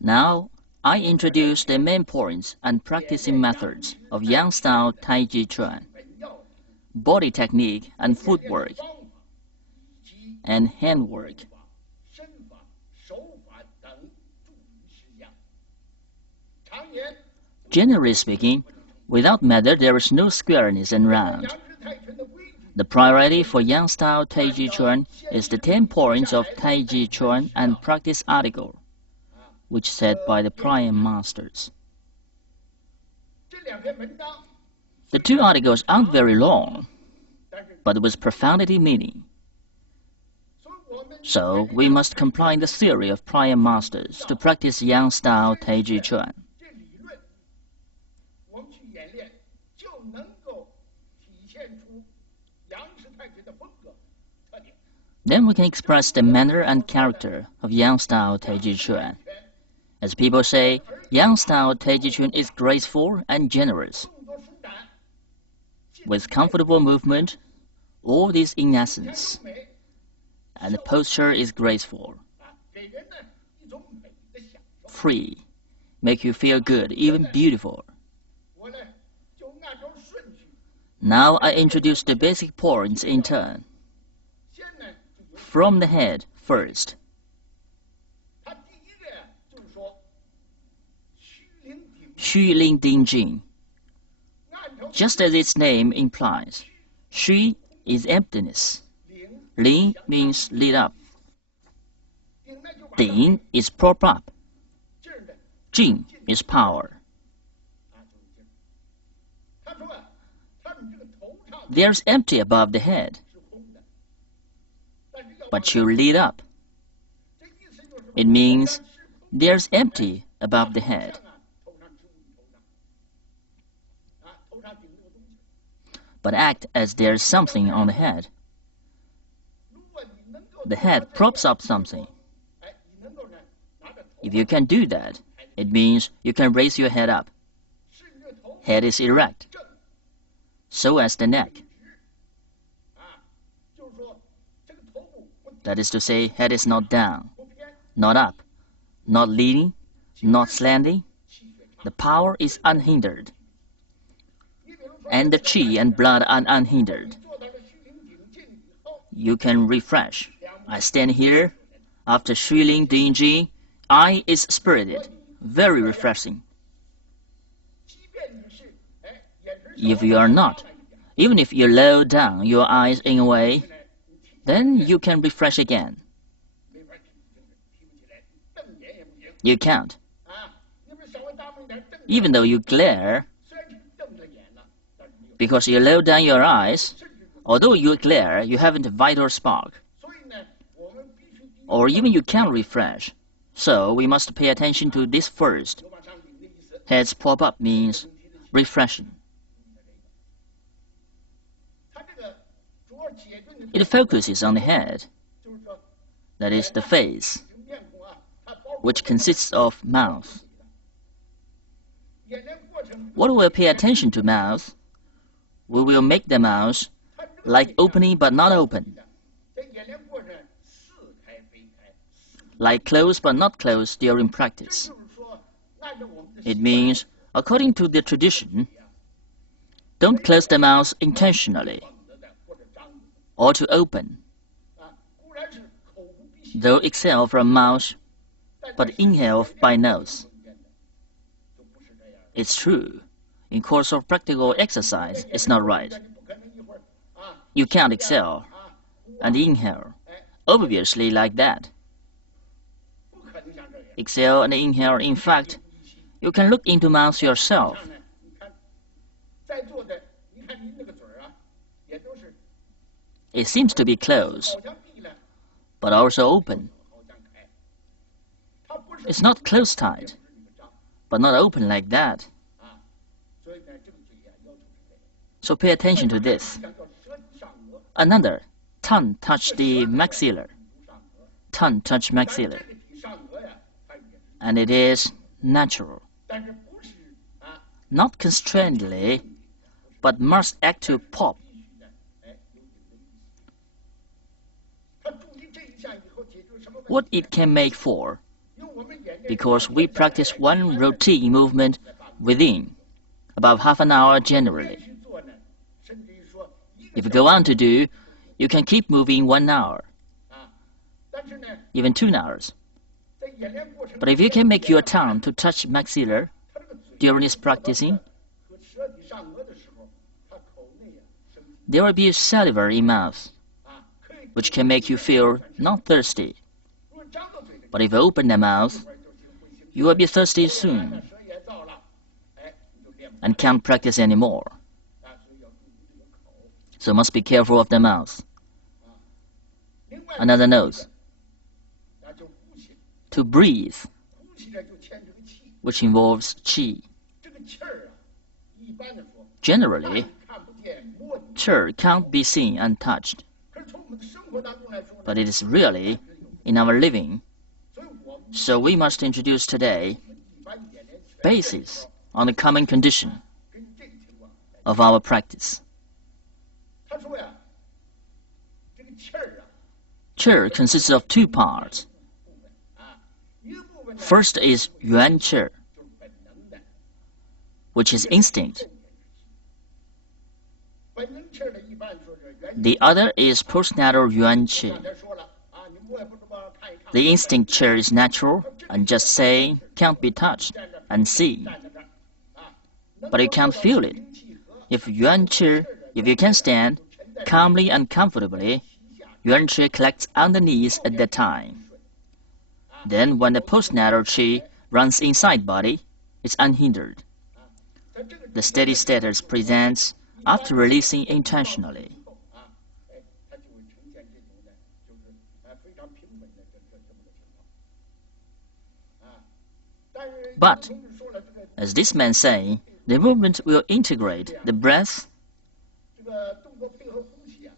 Now, I introduce the main points and practicing methods of Yang Style Taijiquan, body technique and footwork, and handwork. Generally speaking, without method there is no squareness and round. The priority for Yang Style Taijiquan is the 10 points of Taijiquan and practice article, which said by the prior masters. The two articles aren't very long, but with profundity meaning. So we must comply the theory of prior masters to practice Yang Style Taijiquan. Then we can express the manner and character of Yang Style Taijiquan. As people say, Yang Style Taijiquan is graceful and generous. With comfortable movement, all this in essence, and the posture is graceful, free, make you feel good, even beautiful. Now I introduce the basic points in turn. From the head first. Xu Ling Ding Jing. Just as its name implies, Xu is emptiness. Ling means lit up. Ding is prop up. Jing is power. There's empty above the head, but you lit up. It means there's empty above the head. But act as there's something on the head. The head props up something. If you can do that, it means you can raise your head up. Head is erect, so as the neck. That is to say, head is not down, not up, not leaning, not slanting. The power is unhindered, and the qi and blood are unhindered. You can refresh. I stand here. After Xu Ling Ding Jing, eye is spirited, very refreshing. If you are not, even if you lower down your eyes in a way, then you can refresh again. You can't. Even though you glare, because you lower down your eyes, although you glare, you haven't a vital spark. Or even you can't refresh. So we must pay attention to this first. Heads pop up means refreshing. It focuses on the head, that is the face, which consists of mouth. What will pay attention to mouth? We will make the mouth like opening but not open, like closed but not closed during practice. It means, according to the tradition, don't close the mouth intentionally, or to open, though exhale from mouth, but inhale by nose. It's true, in course of practical exercise, it's not right. You can't exhale and inhale, obviously like that. Exhale and inhale, in fact, you can look into mouth yourself. It seems to be closed, but also open. It's not closed tight, but not open like that. So pay attention to this. Another, tongue touch the maxilla. Tongue touch maxilla. And it is natural. Not constrainedly, but must act to pop. What it can make for, because we practice one routine movement within about half an hour generally. If you go on to do, you can keep moving 1 hour, even 2 hours. But if you can make your tongue to touch maxilla during this practicing, there will be a salivary in mouth, which can make you feel not thirsty. But if you open the mouth, you will be thirsty soon and can't practice anymore. So must be careful of the mouth. Another nose. To breathe, which involves qi. Generally, qi can't be seen and touched, but it is really in our living. So we must introduce today basis on the common condition of our practice. Qi consists of 2 parts. First is yuan qi, which is instinct. The other is postnatal yuan qi. The instinct qi is natural and just saying can't be touched and seen. But you can't feel it. If you can stand calmly and comfortably, yuan qi collects on the knees at that time. Then when the postnatal qi runs inside body, it's unhindered. The steady status presents after releasing intentionally. But, as this man saying, the movement will integrate the breath.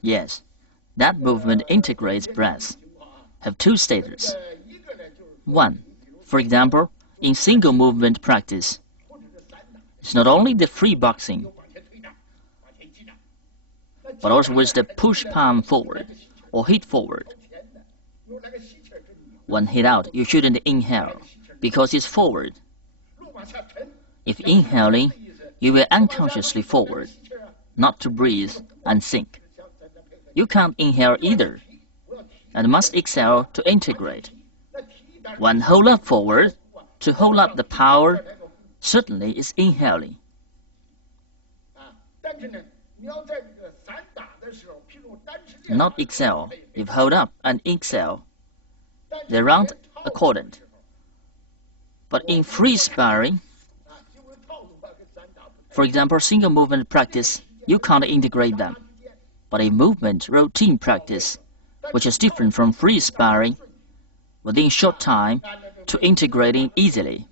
Yes, that movement integrates breath. Have 2 stages. 1. For example, in single movement practice, it's not only the free boxing, but also with the push palm forward or hit forward. When hit out, you shouldn't inhale because it's forward. If inhaling, you will unconsciously forward, not to breathe and think. You can't inhale either, and must exhale to integrate. When hold up forward, to hold up the power, certainly is inhaling. Not exhale. If hold up and exhale, they run accordant. But in free sparring, for example, single movement practice, you can't integrate them. But in movement routine practice, which is different from free sparring, within short time to integrating easily.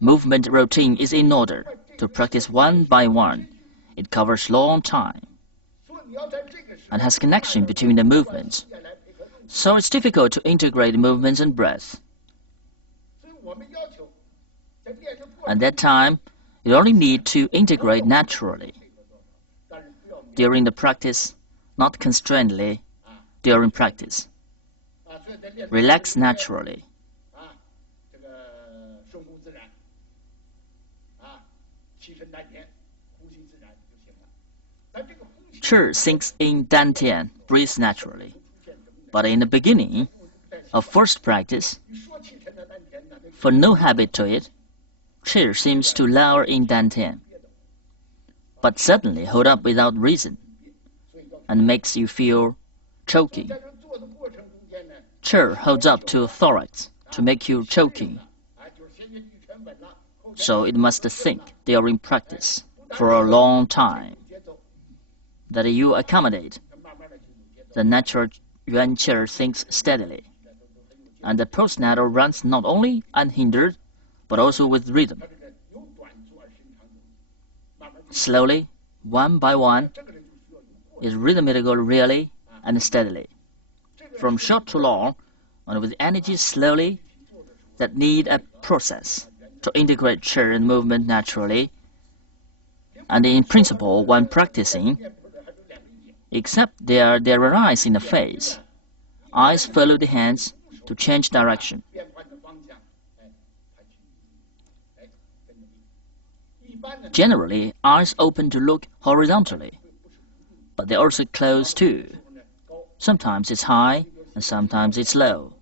Movement routine is in order to practice one by one. It covers long time and has connection between the movements. So it's difficult to integrate movements and breath. At that time, you only need to integrate naturally. During the practice, not constrainedly during practice. Relax naturally. Qi sinks in dantian, breathes naturally. But in the beginning of first practice, for no habit to it, qi seems to lower in dantian, but suddenly hold up without reason, and makes you feel choking. Qi holds up to thorax to make you choking. So it must think during practice for a long time that you accommodate. The natural yuan qi thinks steadily, and the postnatal runs not only unhindered, but also with rhythm. Slowly, one by one, is rhythmical really and steadily. From short to long, and with energy slowly, that need a process to integrate qi and movement naturally. And in principle, when practicing, except there arise in the face, eyes follow the hands to change direction. Generally, eyes open to look horizontally, but they also close too. Sometimes it's high and sometimes it's low,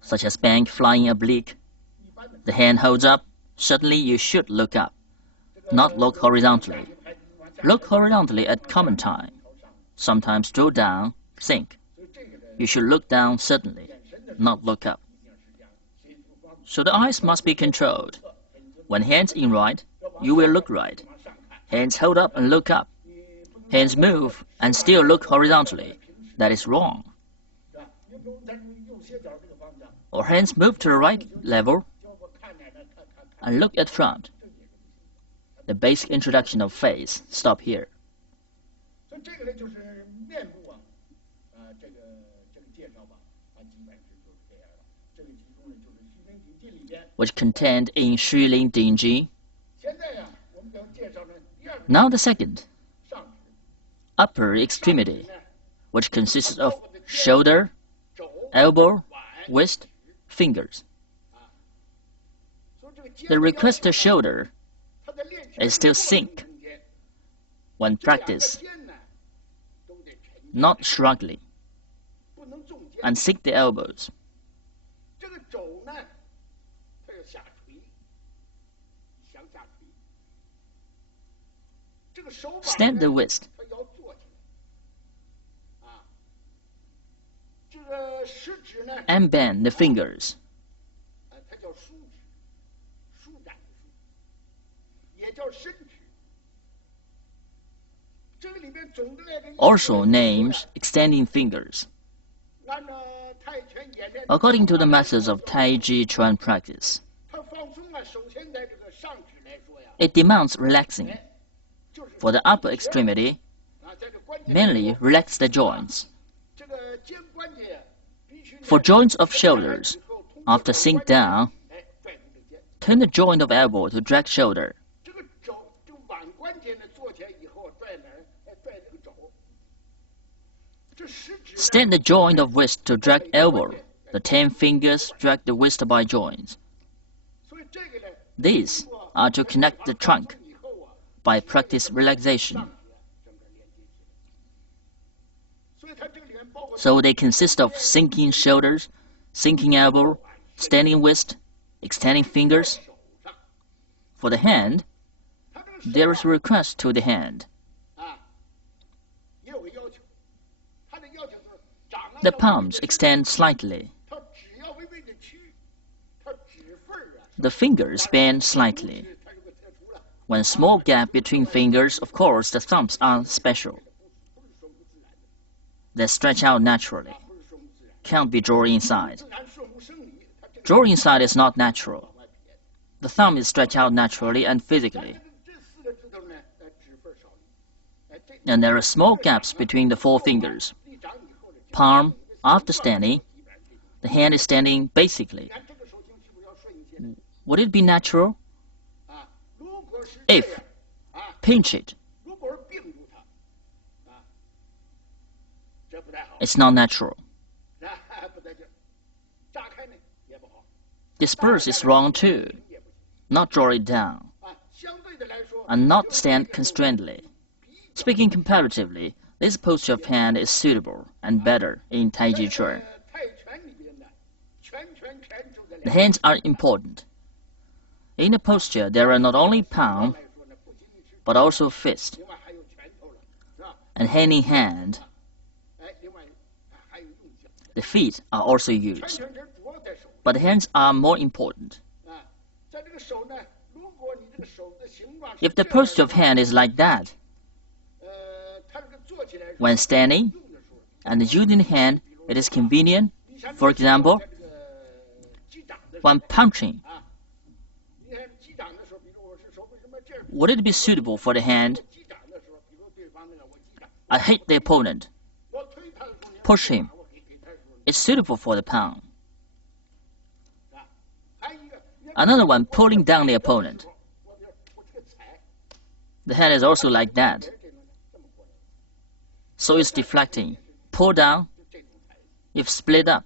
such as bank flying oblique. The hand holds up, suddenly you should look up, not look horizontally. Look horizontally at common time. Sometimes draw down, think. You should look down suddenly, not look up. So the eyes must be controlled. When hands in right, you will look right. Hands hold up and look up. Hands move and still look horizontally. That is wrong. Or hands move to the right level and look at front. The basic introduction of face stop here. Which contained in Xulin Dingji. Now the second, upper extremity, which consists of shoulder, elbow, wrist, fingers. The requested shoulder is still sink when practiced, not struggling, and sink the elbows. Stand the wrist. And bend the fingers. Also names extending fingers. According to the methods of Taijiquan practice, it demands relaxing. For the upper extremity, mainly relax the joints. For joints of shoulders, after sink down, turn the joint of elbow to drag shoulder. Stand the joint of wrist to drag elbow. The 10 fingers drag the wrist by joints. These are to connect the trunk by practice relaxation. So they consist of sinking shoulders, sinking elbow, standing wrist, extending fingers. For the hand, there is a request to the hand. The palms extend slightly. The fingers bend slightly. When small gap between fingers, of course, the thumbs are special. They stretch out naturally. Can't be drawn inside. Draw inside is not natural. The thumb is stretched out naturally and physically. And there are small gaps between the 4 fingers. Palm, after standing, the hand is standing basically. Would it be natural? If pinch it, it's not natural. Disperse is wrong too. Not draw it down, and not stand constrainedly. Speaking comparatively, this posture of hand is suitable and better in Taijiquan. The hands are important. In the posture, there are not only palm, but also fist, and hand in hand. The feet are also used, but the hands are more important. If the posture of hand is like that, when standing and using the hand, it is convenient. For example, when punching, would it be suitable for the hand? I hit the opponent. Push him. It's suitable for the palm. Another one, pulling down the opponent. The hand is also like that. So it's deflecting. Pull down. If split up,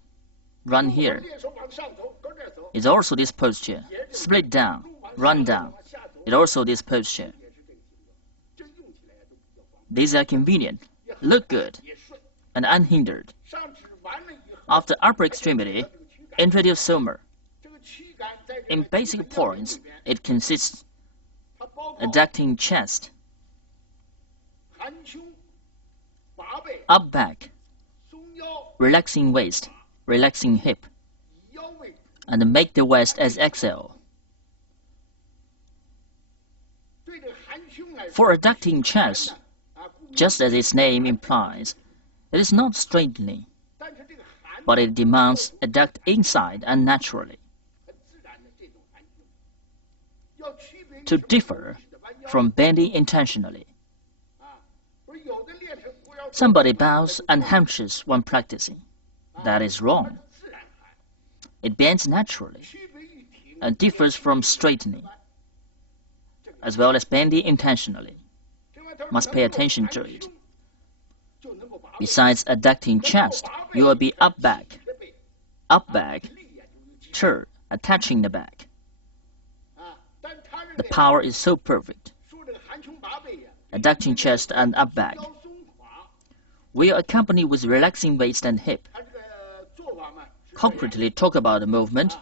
run here. It's also this posture. Split down, run down. It also this posture. These are convenient, look good, and unhindered. After upper extremity, introduce somer. In basic points, it consists adducting chest, up back, relaxing waist, relaxing hip, and make the waist as exhale. For adducting chest, just as its name implies, it is not straightening, but it demands adduct inside and naturally. To differ from bending intentionally. Somebody bows and hunches when practicing. That is wrong. It bends naturally and differs from straightening, as well as bending intentionally. Must pay attention to it. Besides adducting chest, you will be up back, turn, attaching the back. The power is so perfect. Adducting chest and up back. We are accompanied with relaxing waist and hip. Concretely talk about the movement.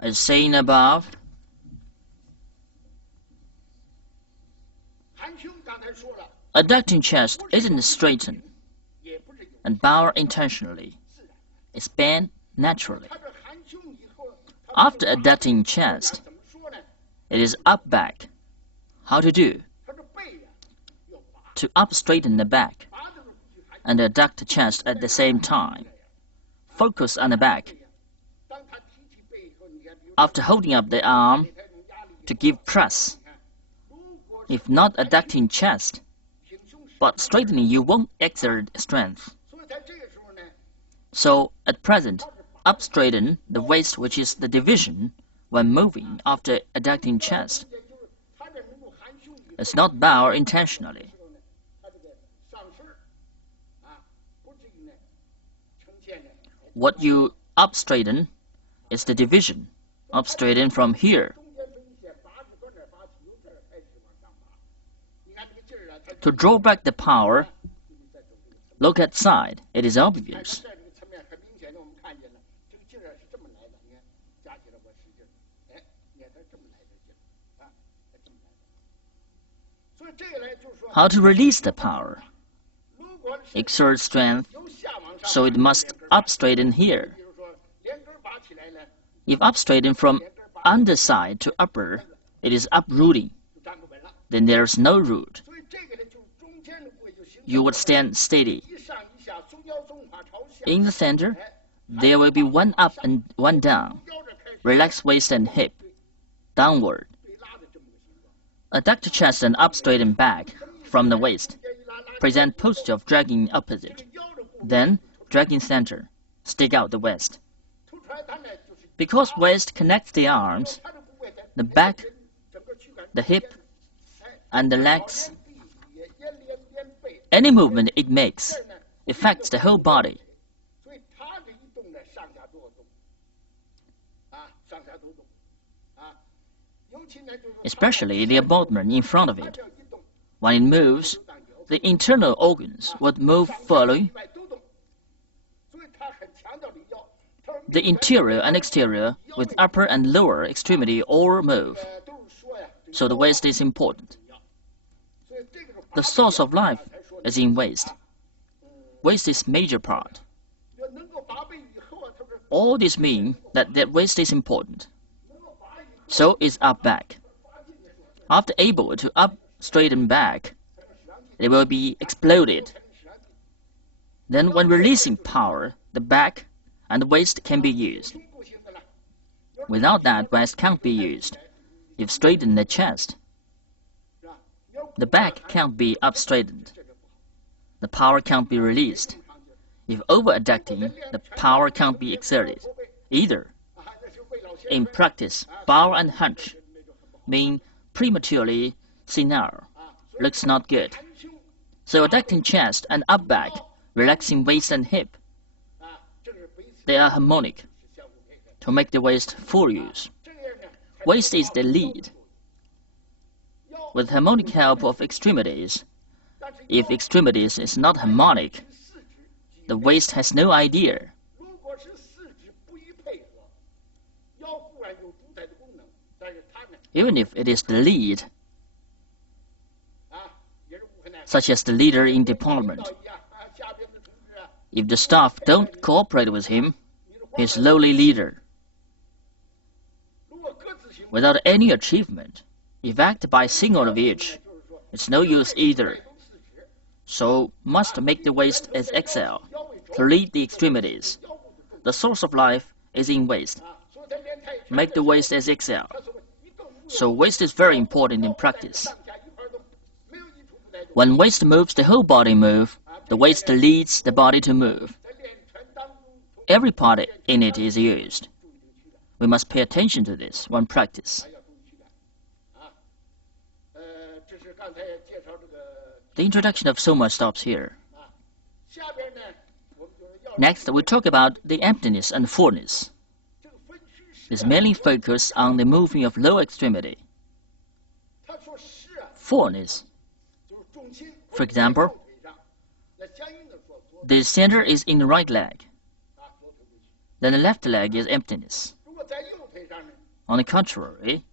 As seen above, adducting chest isn't straightened and bow intentionally. It's bent naturally. After adducting chest, it is up back. How to do? To up straighten the back and adduct the chest at the same time. Focus on the back. After holding up the arm to give press. If not adducting chest, but straightening, you won't exert strength. So at present, up straighten the waist, which is the division when moving after adducting chest. It's not bow intentionally. What you up straighten is the division. Up straighten from here. To draw back the power, look at side. It is obvious. How to release the power? Exert strength, so it must up straighten here. If up straighten from underside to upper, it is uprooting. Then there is no root. You would stand steady. In the center, there will be one up and one down. Relax waist and hip. Downward. Adduct chest and up straighten back from the waist. Present posture of dragging opposite. Then, dragging center. Stick out the waist. Because waist connects the arms, the back, the hip, and the legs, any movement it makes affects the whole body. Especially the abdomen in front of it. When it moves, the internal organs would move following. The interior and exterior with upper and lower extremity all move. So the waist is important. The source of life is in waist. Waist is major part. All this means that waist is important. So is up back. After able to up straighten back, it will be exploded. Then when releasing power, the back and the waist can be used. Without that, waist can't be used. If straighten the chest, the back can't be up straightened. The power can't be released. If over adducting, the power can't be exerted either. In practice, bow and hunch mean prematurely senile, looks not good. So adducting chest and up back, relaxing waist and hip, they are harmonic to make the waist full use. Waist is the lead, with harmonic help of extremities. If extremities is not harmonic, the waist has no idea. Even if it is the lead, such as the leader in department, if the staff don't cooperate with him, he is lowly leader. Without any achievement, if acted by single of each, it's no use either. So must make the waist as XL to lead the extremities. The source of life is in waist. Make the waist as XL. So waist is very important in practice. When waist moves, the whole body moves. The waist leads the body to move. Every part in it is used. We must pay attention to this when practice. The introduction of Soma stops here. Next, we talk about the emptiness and fullness. This mainly focuses on the moving of lower extremity. Fullness. For example, the center is in the right leg. Then the left leg is emptiness. On the contrary,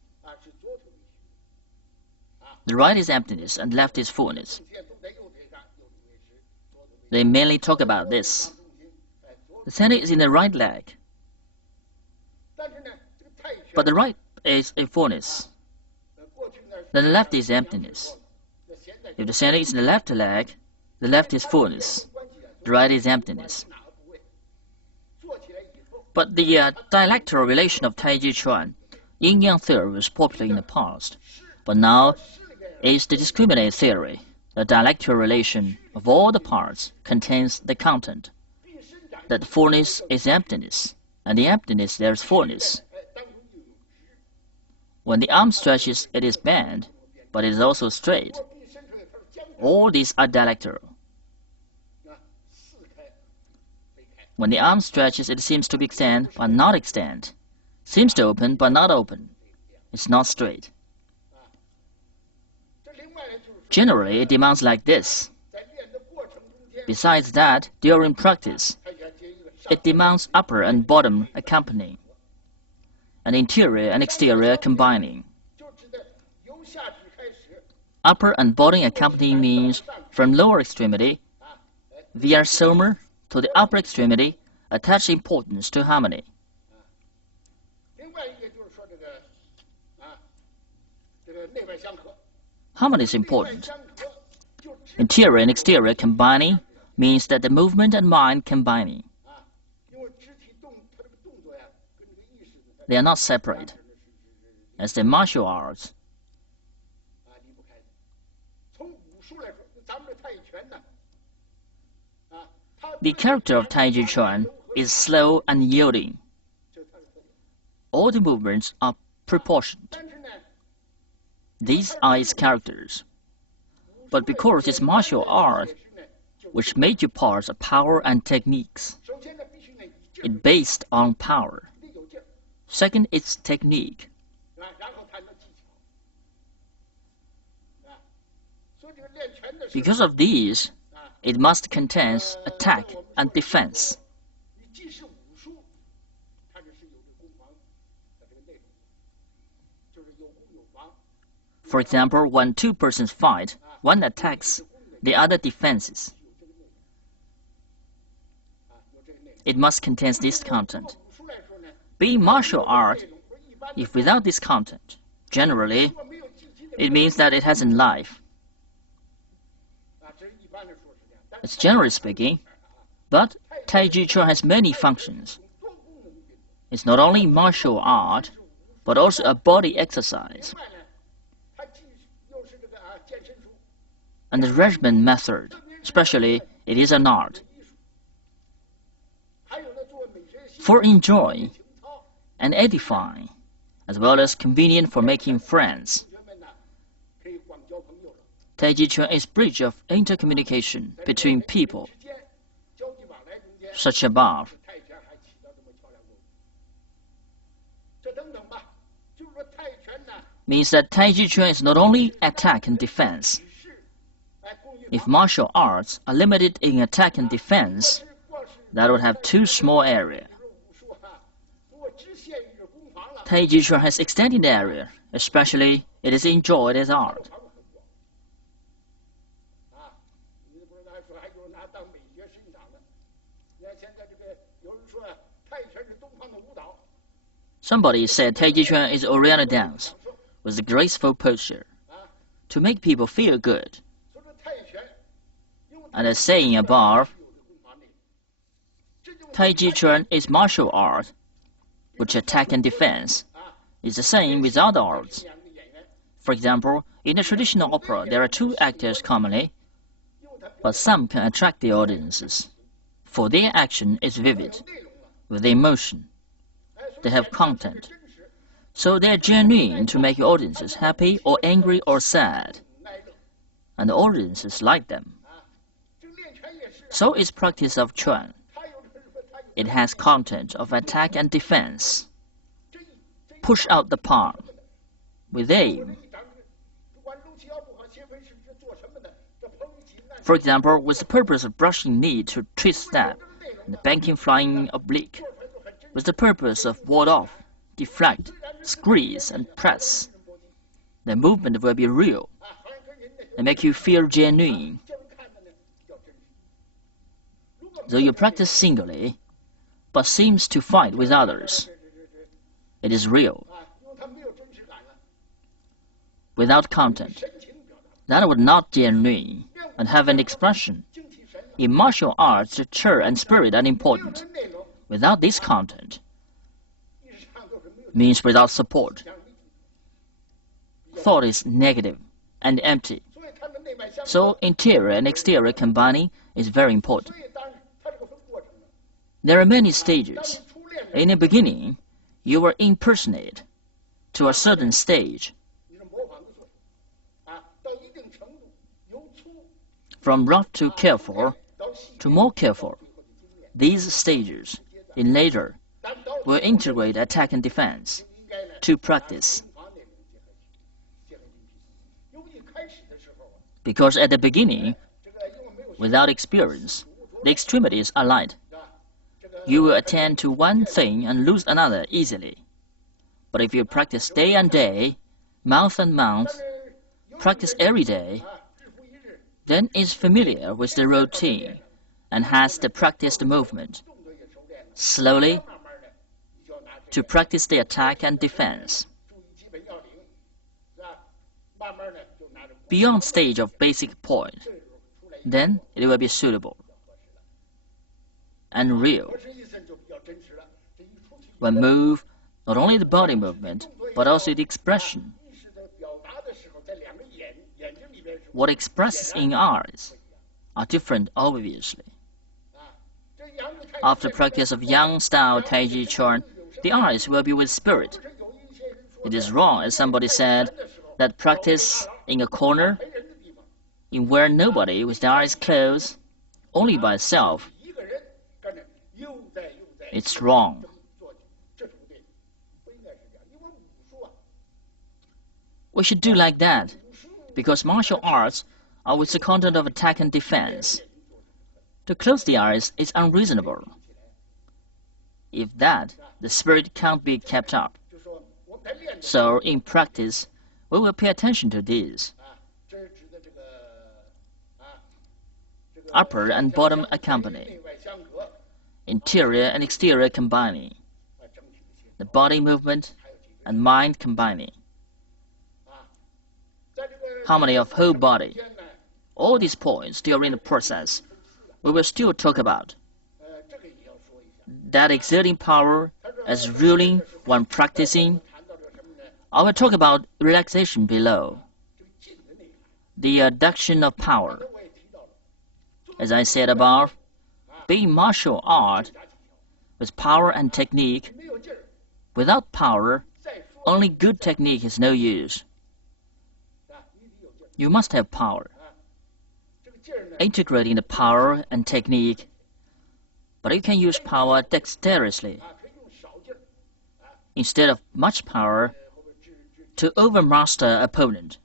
the right is emptiness and left is fullness. They mainly talk about this. The center is in the right leg, but the right is a fullness. Then the left is emptiness. If the center is in the left leg, the left is fullness, the right is emptiness. But the dialectical relation of Taijiquan, yin-yang theory, was popular in the past, but now is the discriminate theory. The dialectical relation of all the parts contains the content that fullness is emptiness, and the emptiness there is fullness. When the arm stretches, it is bent, but it is also straight. All these are dialectical. When the arm stretches, it seems to be extend, but not extend. Seems to open, but not open. It's not straight. Generally, it demands like this. Besides that, during practice, it demands upper and bottom accompanying, and interior and exterior combining. Upper and bottom accompanying means from lower extremity, via soma, to the upper extremity, attach importance to harmony. Harmony is important. Interior and exterior combining means that the movement and mind combining. They are not separate, as the martial arts. The character of Taijiquan is slow and yielding. All the movements are proportioned. These are its characters. But because it's martial art, which major parts are power and techniques, it's based on power. Second, it's technique. Because of these, it must contain attack and defense. For example, when two persons fight, one attacks, the other defenses. It must contain this content. Being martial art, if without this content, generally, it means that it hasn't life. It's generally speaking, but Taijiquan has many functions. It's not only martial art, but also a body exercise, and the regimen method, especially, it is an art. For enjoying and edifying, as well as convenient for making friends, Taijiquan is bridge of intercommunication between people, such above. means that Taijiquan is not only attack and defense. If martial arts are limited in attack and defense, that would have too small area. Taijiquan has extended area, especially it is enjoyed as art. Somebody said Taijiquan is Oriental dance with a graceful posture to make people feel good. And as saying above, Taijiquan is martial art, which attack and defense is the same with other arts. For example, in a traditional opera, there are two actors commonly, but some can attract the audiences, for their action is vivid, with emotion. They have content, so they are genuine to make audiences happy or angry or sad, and the audiences like them. So is practice of Quan. It has content of attack and defense. Push out the palm with aim. For example, with the purpose of brushing knee to twist step, and banking flying oblique, with the purpose of ward off, deflect, squeeze, and press. The movement will be real and make you feel genuine. Though you practice singly, but seems to fight with others, it is real. Without content, that would not genuine and have an expression. In martial arts, the chair and spirit are important. Without this content, means without support. Thought is negative and empty. So interior and exterior combining is very important. There are many stages. In the beginning, you will impersonate to a certain stage. From rough to careful to more careful. These stages, in later, will integrate attack and defense to practice. Because at the beginning, without experience, the extremities are light. You will attend to one thing and lose another easily. But if you practice day and day, month and month, practice every day, then is familiar with the routine and has the practiced movement. Slowly, to practice the attack and defense. Beyond stage of basic point, then it will be suitable and real. When move, not only the body movement, but also the expression. What expresses in eyes are different, obviously. After practice of Yang style Taijiquan, the eyes will be with spirit. It is wrong, as somebody said, that practice in a corner, in where nobody with the eyes closed, only by itself. It's wrong. We should do like that, because martial arts are with the content of attack and defense. To close the eyes is unreasonable. If that, the spirit can't be kept up. So, in practice, we will pay attention to this. Upper and bottom accompany. Interior and exterior combining. The body movement and mind combining. Harmony of whole body. All these points during the process we will still talk about. That exerting power as ruling when practicing. I will talk about relaxation below. The adduction of power. As I said above, being martial art with power and technique, without power, only good technique is no use. You must have power. Integrating the power and technique, but you can use power dexterously. Instead of much power, to overmaster opponent.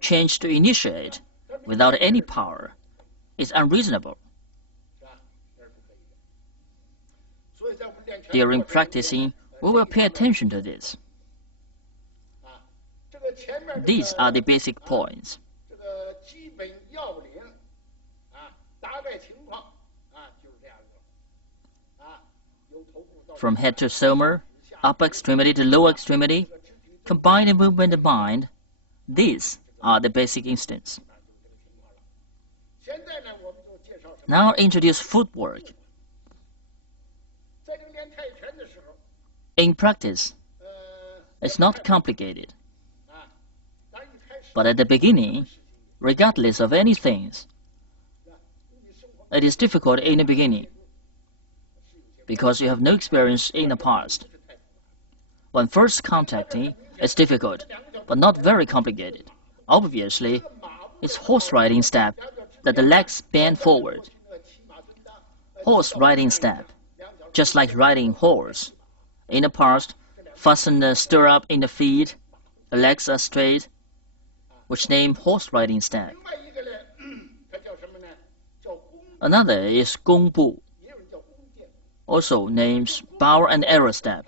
Change to initiate without any power is unreasonable. During practicing, we will pay attention to this. These are the basic points. From head to soma, upper extremity to lower extremity, combine the movement of mind. These are the basic instincts. Now introduce footwork. In practice, it's not complicated. But at the beginning, regardless of anything, it is difficult in the beginning because you have no experience in the past. When first contacting, it's difficult, but not very complicated. Obviously, it's horse riding step that the legs bend forward. Horse riding step, just like riding horse. In the past, fasten the stirrup in the feet, the legs are straight, which name horse riding step. Another is gong bu, also names bow and arrow step.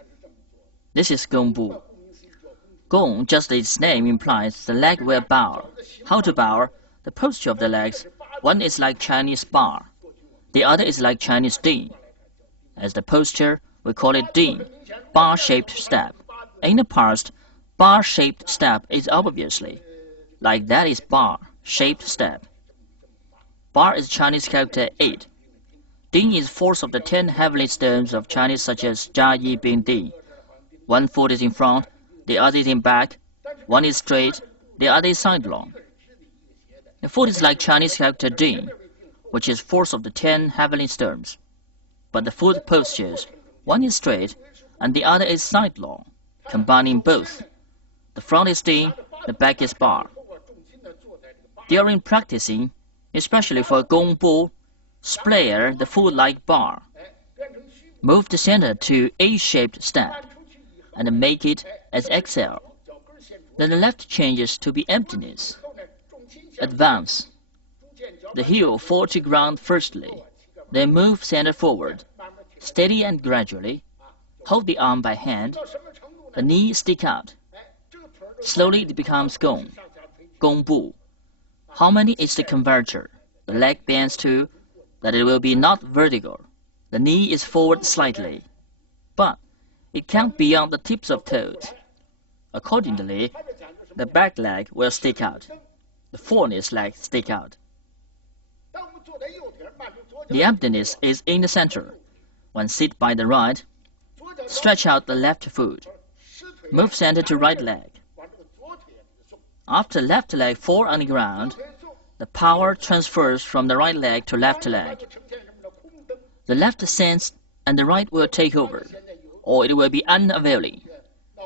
This is gong bu. Gong, just its name implies the leg will bow. How to bow? The posture of the legs. One is like Chinese bar. The other is like Chinese ding. As the posture, we call it ding, bar-shaped step. In the past, bar-shaped step is obviously like that is bar-shaped step. Bar is Chinese character 8. Ding is fourth of the 10 heavenly stones of Chinese such as Jia Yi Bing Ding. One foot is in front, the other is in back. One is straight, the other is sidelong. The foot is like Chinese character Ding, which is fourth of the 10 heavenly stones. But the foot postures, one is straight and the other is sidelong, combining both. The front is Ding, the back is bar. During practicing, especially for gong bu, splare the foot like bar. Move the center to A-shaped step and make it as XL. Then the left changes to be emptiness. Advance. The heel fall to ground firstly, then move center forward, steady and gradually. Hold the arm by hand. The knee stick out. Slowly it becomes gong, gong bu. How many is the converter? The leg bends too, that it will be not vertical. The knee is forward slightly, but it can't be on the tips of toes. Accordingly, the back leg will stick out. The foremost leg stick out. The emptiness is in the center. When sit by the right, stretch out the left foot. Move center to right leg. After left leg fall on the ground, the power transfers from the right leg to left leg. The left sense and the right will take over, or it will be unavailing.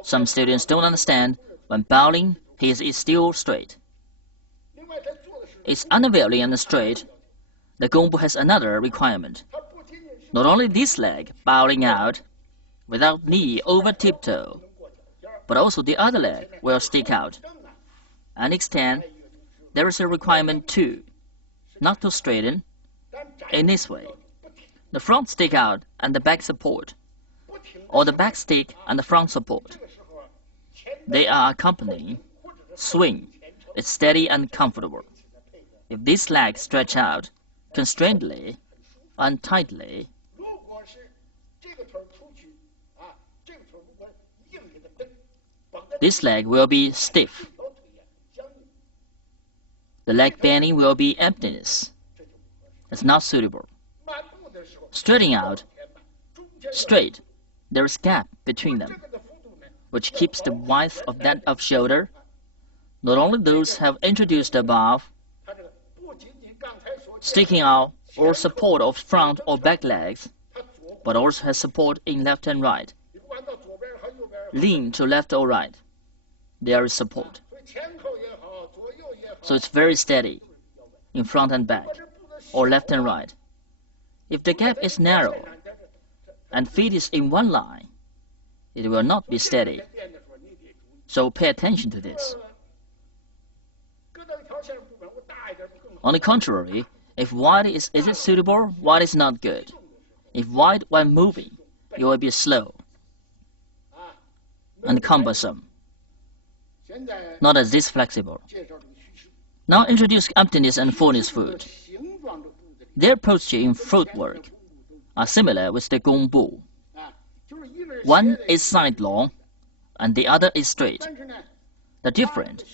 Some students don't understand when bowing, he is still straight. It's unavailing and straight. The gong bu has another requirement. Not only this leg bowing out without knee over tiptoe, but also the other leg will stick out and extend. There is a requirement too, not to straighten in this way. The front stick out and the back support, or the back stick and the front support. They are accompanying. Swing. It's steady and comfortable. If this leg stretch out constrainedly and tightly, this leg will be stiff. The leg bending will be emptiness. It's not suitable. Straightening out, straight, there is gap between them, which keeps the width of that of shoulder. Not only those have introduced above, sticking out or support of front or back legs, but also has support in left and right. Lean to left or right, there is support. So it's very steady in front and back, or left and right. If the gap is narrow and feet is in one line, it will not be steady. So pay attention to this. On the contrary, if wide is it suitable, wide is not good. If wide when moving, it will be slow and cumbersome, not as this flexible. Now introduce emptiness and fullness foot. Their posture in footwork are similar with the Gong Bu. One is sidelong and the other is straight. The difference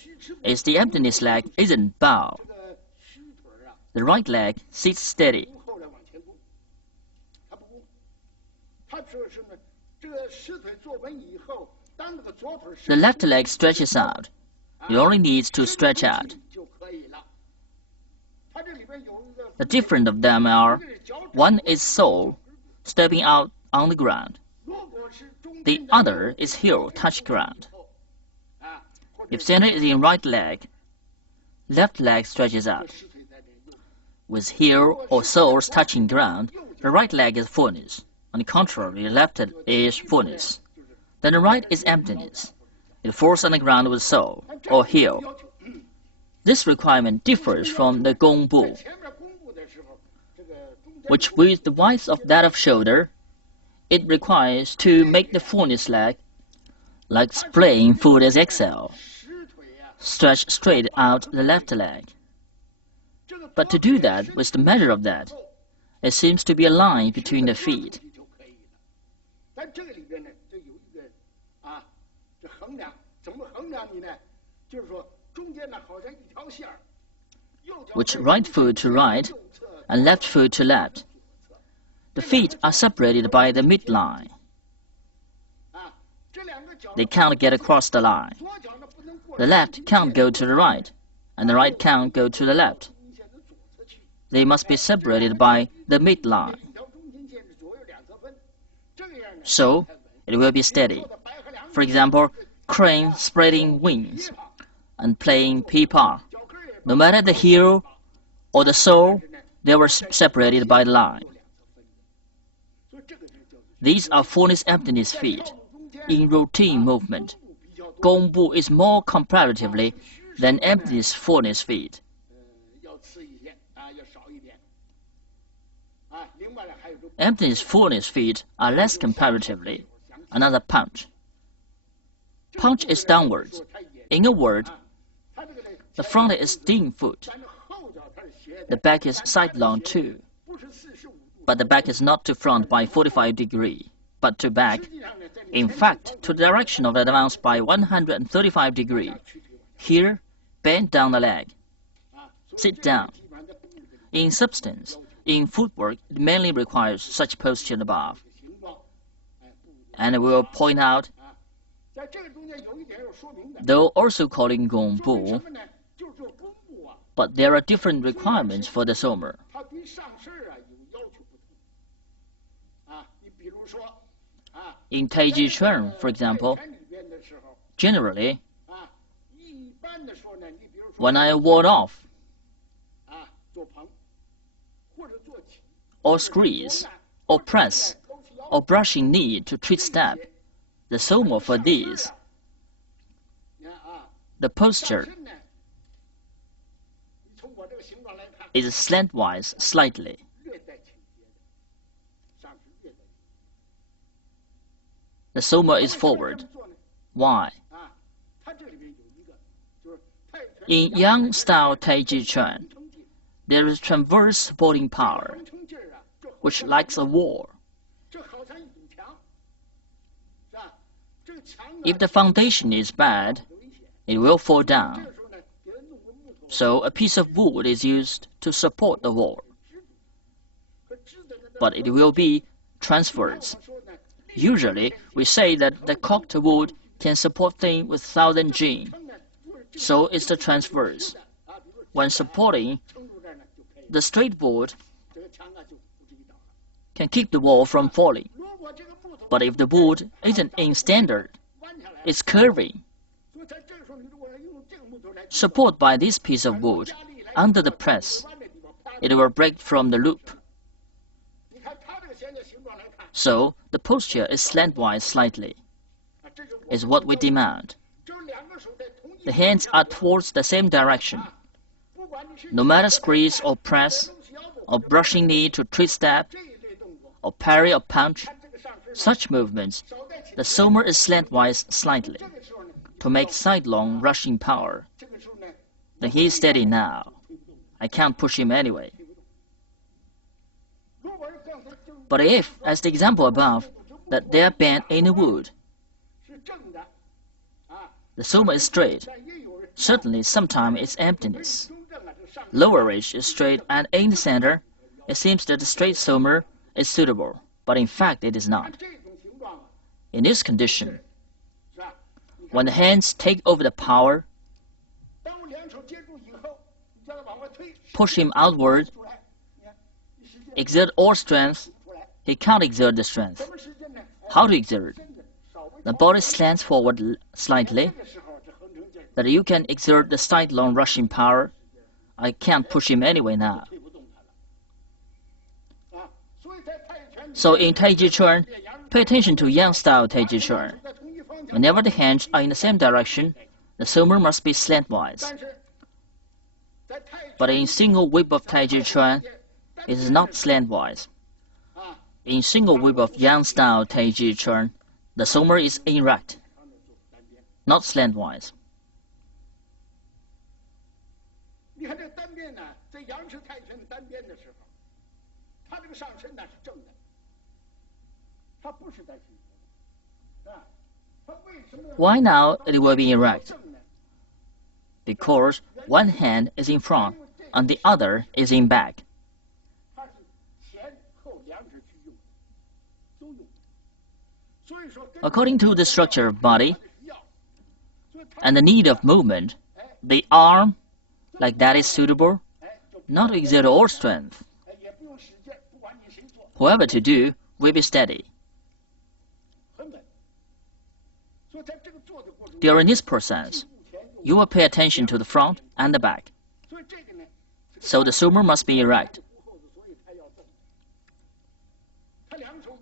is the emptiness leg isn't bowed. The right leg sits steady. The left leg stretches out. It only needs to stretch out. The difference of them are, one is sole, stepping out on the ground. The other is heel touch ground. If center is in right leg, left leg stretches out. With heel or soles touching ground, the right leg is fullness. On the contrary, the left is fullness. Then the right is emptiness. It falls on the ground with sole or heel. This requirement differs from the Gong Bu, which with the width of that of shoulder, it requires to make the fullness leg, like displaying foot as XL, stretch straight out the left leg. But to do that with the measure of that, it seems to be a line between the feet. Which right foot to right and left foot to left. The feet are separated by the midline. They can't get across the line. The left can't go to the right, and the right can't go to the left. They must be separated by the midline. So, it will be steady. For example, crane spreading wings and playing pipa. No matter the heel or the sole, they were separated by the line. These are fullness emptiness feet. In routine movement, Gong Bu is more comparatively than emptiness fullness feet. Emptiness fullness feet are less comparatively. Another punch. Punch is downwards. In a word, the front is thin foot. The back is sidelong too. But the back is not to front by 45 degrees, but to back. In fact, to the direction of the advance by 135 degrees. Here, bend down the leg. Sit down. In substance, in footwork, it mainly requires such posture above. And I will point out, though also calling Gong Bu, but there are different requirements for the somer. In Taijiquan, for example, generally, when I ward off or squeeze or press or brushing knee to treat step, the somer for these, the posture is slantwise slightly. The somer is forward. Why? In Yang Style Taijiquan, there is transverse supporting power, which likes a wall. If the foundation is bad, it will fall down. So a piece of wood is used to support the wall. But it will be transverse. Usually, we say that the cocked wood can support things with 1,000 Jin. So it's the transverse. When supporting, the straight board can keep the wall from falling. But if the board isn't in standard, it's curving. Support by this piece of wood under the press, it will break from the loop. So the posture is slantwise slightly, is what we demand. The hands are towards the same direction. No matter squeeze or press, or brushing knee to twist stab, or parry or punch, such movements, the somer is slantwise slightly, to make sidelong rushing power. Then he is steady now. I can't push him anyway. But if, as the example above, that they are bent in the wood, the somer is straight. Certainly, sometimes it's emptiness. Lower ridge is straight, and in the center, it seems that the straight somer is suitable, but in fact it is not. In this condition, when the hands take over the power, push him outward, exert all strength, he can't exert the strength. How to exert? The body slants forward slightly, that you can exert the sidelong rushing power. I can't push him anyway now. So in Taijiquan, pay attention to Yang style Taijiquan. Whenever the hands are in the same direction, the somer must be slantwise. But in single whip of Taijiquan, it is not slantwise. In single whip of Yang style Taijiquan, the somer is erect, not slantwise. Why now it will be erect? Because one hand is in front and the other is in back. According to the structure of body and the need of movement, the arm, like that, is suitable, not to exert all strength. Whatever to do will be steady. During this process, you will pay attention to the front and the back. So the somer must be erect.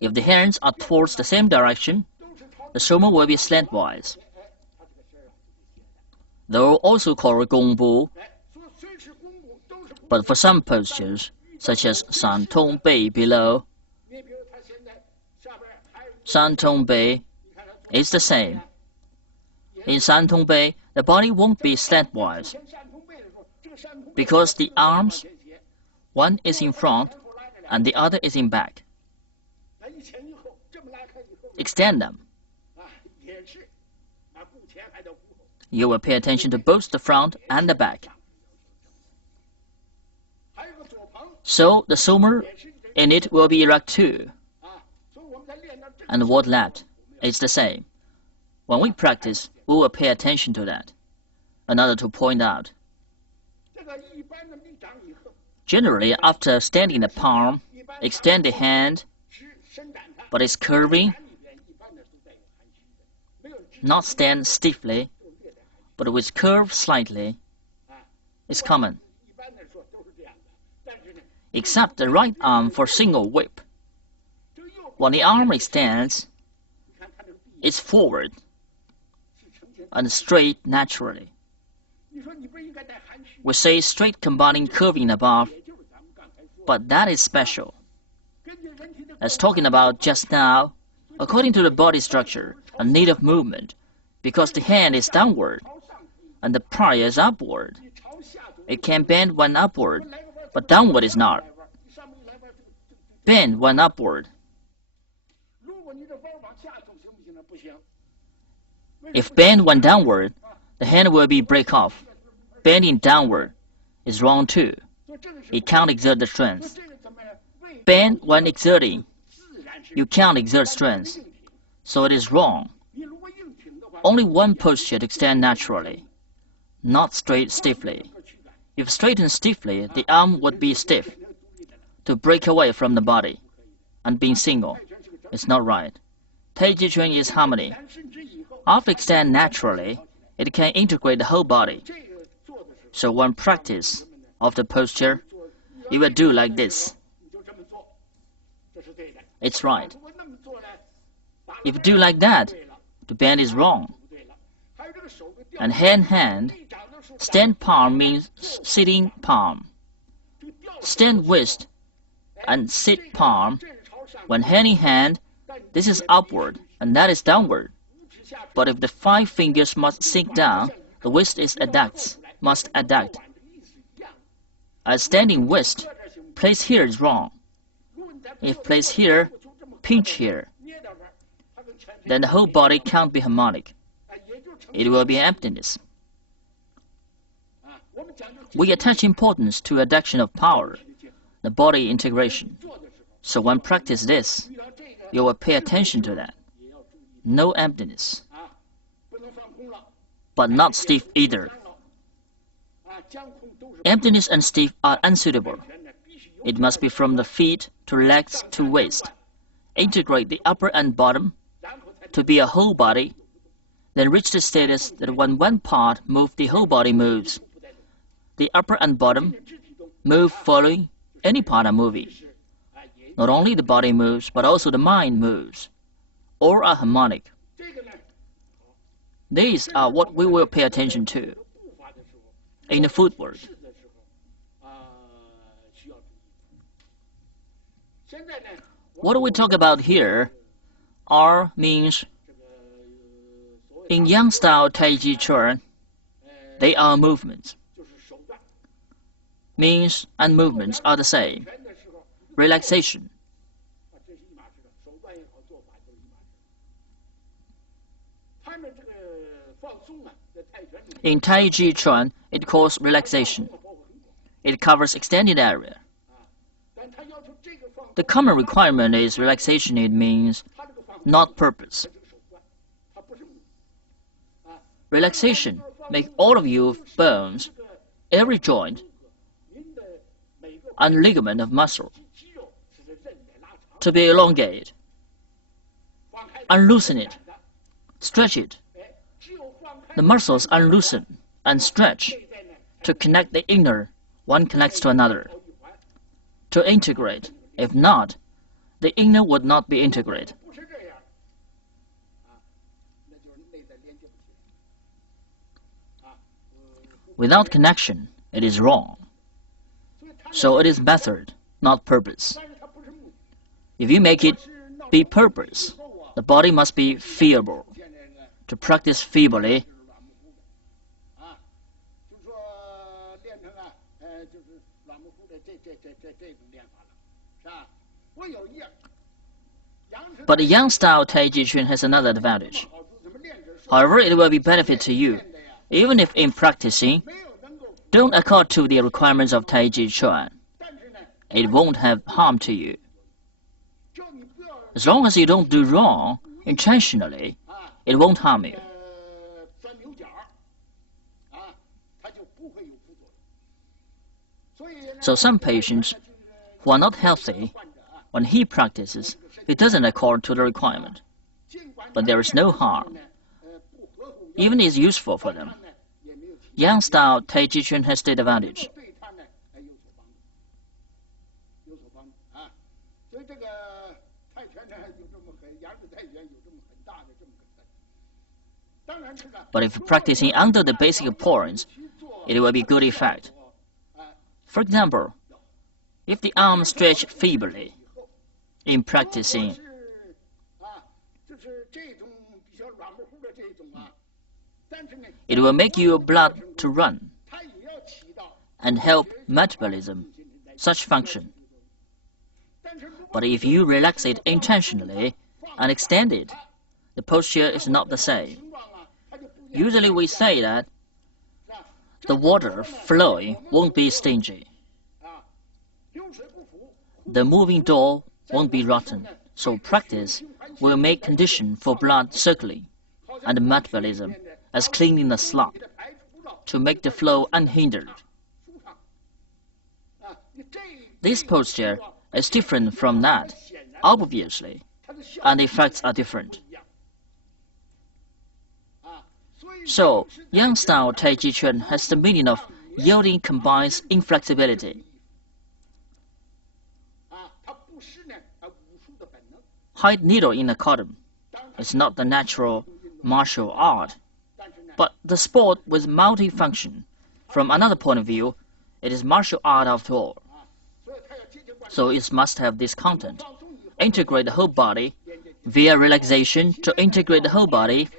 If the hands are towards the same direction, the somer will be slantwise. Though also called gongbu, but for some postures, such as san tong bei below, san tong bei is the same. In san tong bei, the body won't be slantwise, because the arms, one is in front and the other is in back. Extend them. You will pay attention to both the front and the back. So the somer in it will be erect too. And what left is the same. When we practice, we will pay attention to that. Another to point out. Generally, after standing the palm, extend the hand, but it's curving. Not stand stiffly, but with curve slightly, is common. Except the right arm for single whip. When the arm extends, it's forward and straight naturally. We say straight combining curving above, but that is special. As talking about just now, according to the body structure, a need of movement, because the hand is downward and the prior is upward. It can bend when upward, but downward is not. Bend when upward. If bend when downward, the hand will be break off. Bending downward is wrong too. It can't exert the strength. Bend when exerting. You can't exert strength. So it is wrong. Only one posture to extend naturally, not straight stiffly. If straightened stiffly, the arm would be stiff, to break away from the body, and being single. It's not right. Taijiquan is harmony. After extend naturally, it can integrate the whole body. So when practice of the posture, you will do like this. It's right. If you do like that, the bend is wrong. and hand. Stand palm means sitting palm. Stand wrist and sit palm. When hand in hand, this is upward and that is downward. But if the 5 fingers must sink down, the wrist must adduct. As standing wrist, place here is wrong. If place here, pinch here, then the whole body can't be harmonic. It will be emptiness. We attach importance to adduction of power, the body integration. So when practice this, you will pay attention to that. No emptiness, but not stiff either. Emptiness and stiff are unsuitable. It must be from the feet to legs to waist. Integrate the upper and bottom to be a whole body, then reach the status that when one part moves, the whole body moves. The upper and bottom move following any part are moving. Not only the body moves, but also the mind moves. All are harmonic. These are what we will pay attention to in the footwork. What do we talk about here? R means in Yang style Taijiquan, they are movements. Means and movements are the same. Relaxation. In Taijiquan, it calls relaxation. It covers extended area. The common requirement is relaxation. It means not purpose. Relaxation makes all of your bones, every joint, and ligament of muscle to be elongated. Unloosen it, stretch it. The muscles unloosen and stretch to connect the inner, one connects to another, to integrate. If not, the inner would not be integrated. Without connection, it is wrong. So it is method, not purpose. If you make it be purpose, the body must be feeble. To practice feebly, but the Yang style Taijiquan has another advantage. However, it will be benefit to you, even if in practicing, don't accord to the requirements of Taijiquan. It won't have harm to you. As long as you don't do wrong intentionally, it won't harm you. So some patients who are not healthy, when he practices, he doesn't accord to the requirement. But there is no harm. Even is useful for them. Yang style Taijiquan has the advantage. But if practicing under the basic points, it will be good effect. For example, if the arm stretched feebly in practicing, it will make your blood to run and help metabolism, such function. But if you relax it intentionally and extend it, the posture is not the same. Usually we say that the water flowing won't be stingy. The moving door won't be rotten. So practice will make condition for blood circling and metabolism as cleaning the slot to make the flow unhindered. This posture is different from that, obviously, and the effects are different. So, Yang style Taijiquan has the meaning of yielding combines inflexibility. Hide needle in a cotton is not the natural martial art, But the sport with multifunction, from another point of view, it is martial art after all. So it must have this content. Integrate the whole body via relaxation to integrate the whole body.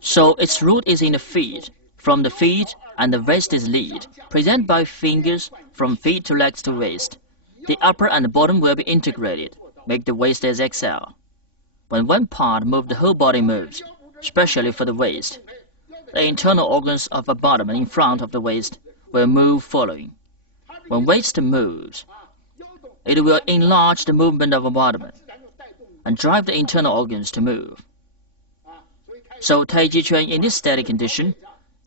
So its root is in the feet. From the feet and the waist is lead. Present by fingers from feet to legs to waist. The upper and the bottom will be integrated. Make the waist as XL. When one part moves, the whole body moves, especially for the waist. The internal organs of the bottom in front of the waist will move following. When waist moves, it will enlarge the movement of the bottom and drive the internal organs to move. So Taijiquan in this steady condition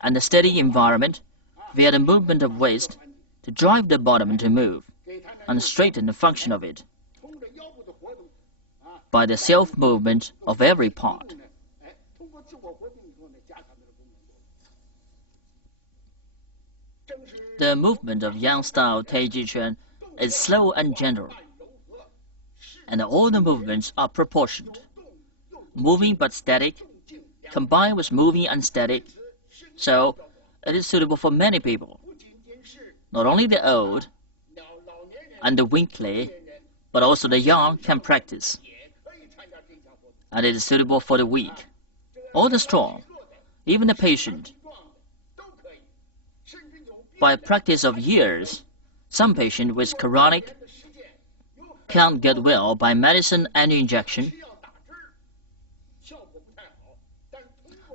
and the steady environment via the movement of waist to drive the bottom to move and straighten the function of it by the self-movement of every part. The movement of Yang-style Taijiquan is slow and gentle, and all the movements are proportioned, moving but static, combined with moving and static, so it is suitable for many people. Not only the old and the weakly, but also the young can practice, and it is suitable for the weak, or the strong, even the patient. By practice of years, some patient with chronic can't get well by medicine and injection.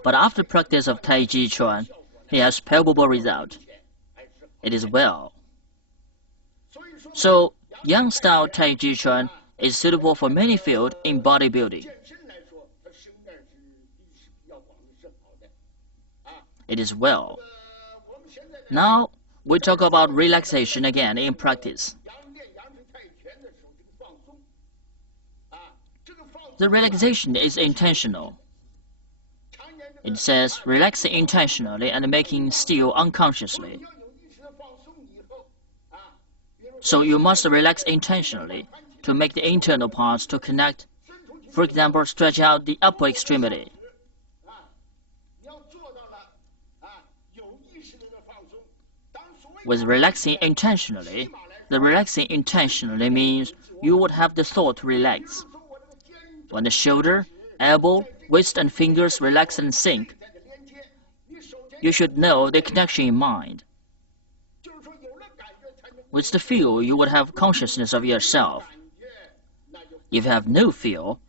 But after practice of Taijiquan, he has palpable result. It is well. So, Yang-style Taijiquan is suitable for many fields in bodybuilding. It is well. Now, we talk about relaxation again in practice. The relaxation is intentional. It says relaxing intentionally and making still unconsciously. So you must relax intentionally to make the internal parts to connect. For example, stretch out the upper extremity. With relaxing intentionally, the relaxing intentionally means you would have the thought to relax. When the shoulder, elbow, waist and fingers relax and sink, you should know the connection in mind. With the feel, you would have consciousness of yourself. If you have no feel,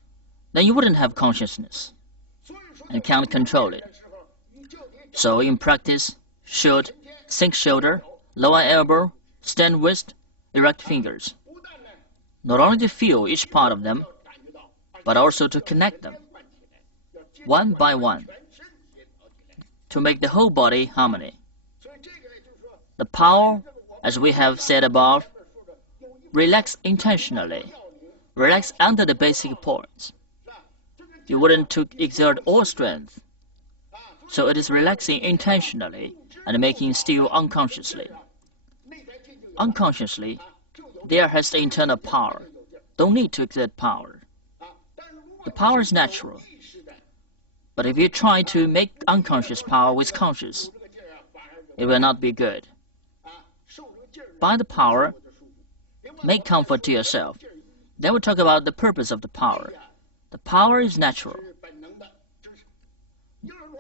then you wouldn't have consciousness and can't control it. So in practice, should sink shoulder, lower elbow, stand waist, erect fingers. Not only to feel each part of them, but also to connect them, one by one, to make the whole body harmony. The power, as we have said above, relax intentionally, relax under the basic points. You wouldn't to exert all strength, so it is relaxing intentionally and making still unconsciously. Unconsciously, there has the internal power. Don't need to exert power. The power is natural. But if you try to make unconscious power with conscious, it will not be good. By the power, make comfort to yourself. Then we'll talk about the purpose of the power. The power is natural.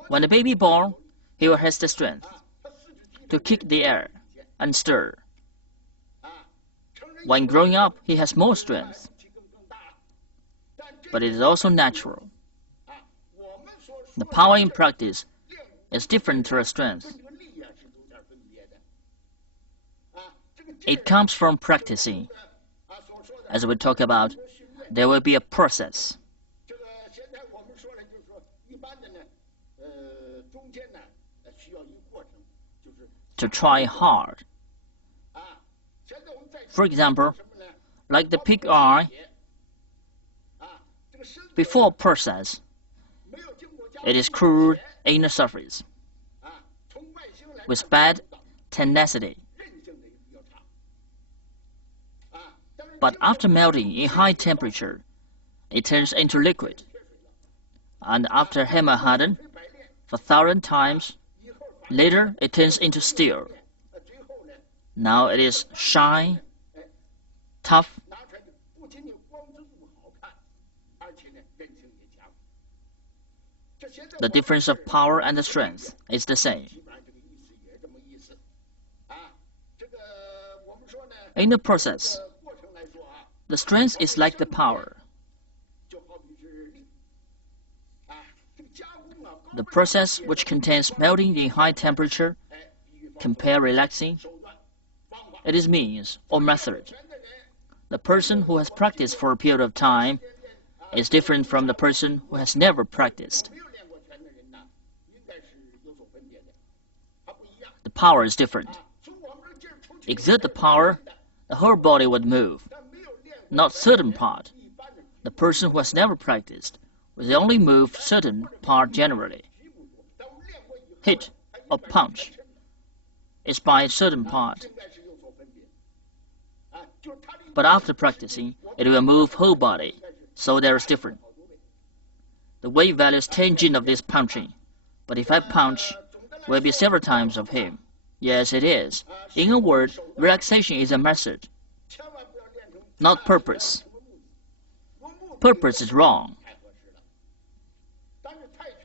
When the baby born, he will have the strength to kick the air and stir. When growing up, he has more strength. But it is also natural. The power in practice is different to our strength. It comes from practicing. As we talk about, there will be a process. To try hard. For example, like the pig eye, before process, it is crude inner surface with bad tenacity. But after melting in high temperature, it turns into liquid. And after hammer hardened for 1,000 times, Later, it turns into steel. Now it is shine, tough. The difference of power and the strength is the same. In the process, the strength is like the power. The process which contains melting in high temperature, compare relaxing, it is means or method. The person who has practiced for a period of time is different from the person who has never practiced. The power is different. Exert the power, the whole body would move, not certain part. The person who has never practiced will only move certain part generally. Hit or punch is by a certain part. But after practicing, it will move whole body, so there is difference. The weight value is 10 Jun of this punching, but if I punch, will be several times of him. Yes, it is. In a word, relaxation is a method, not purpose. Purpose is wrong.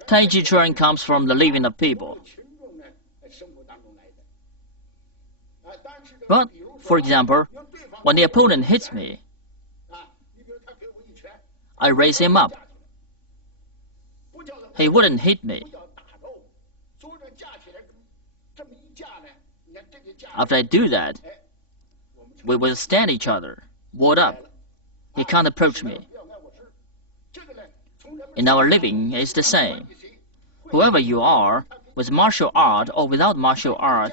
Taijiquan comes from the living of people. But, for example, when the opponent hits me, I raise him up. He wouldn't hit me. After I do that, we will stand each other, ward up. He can't approach me. In our living, it's the same. Whoever you are, with martial art or without martial art,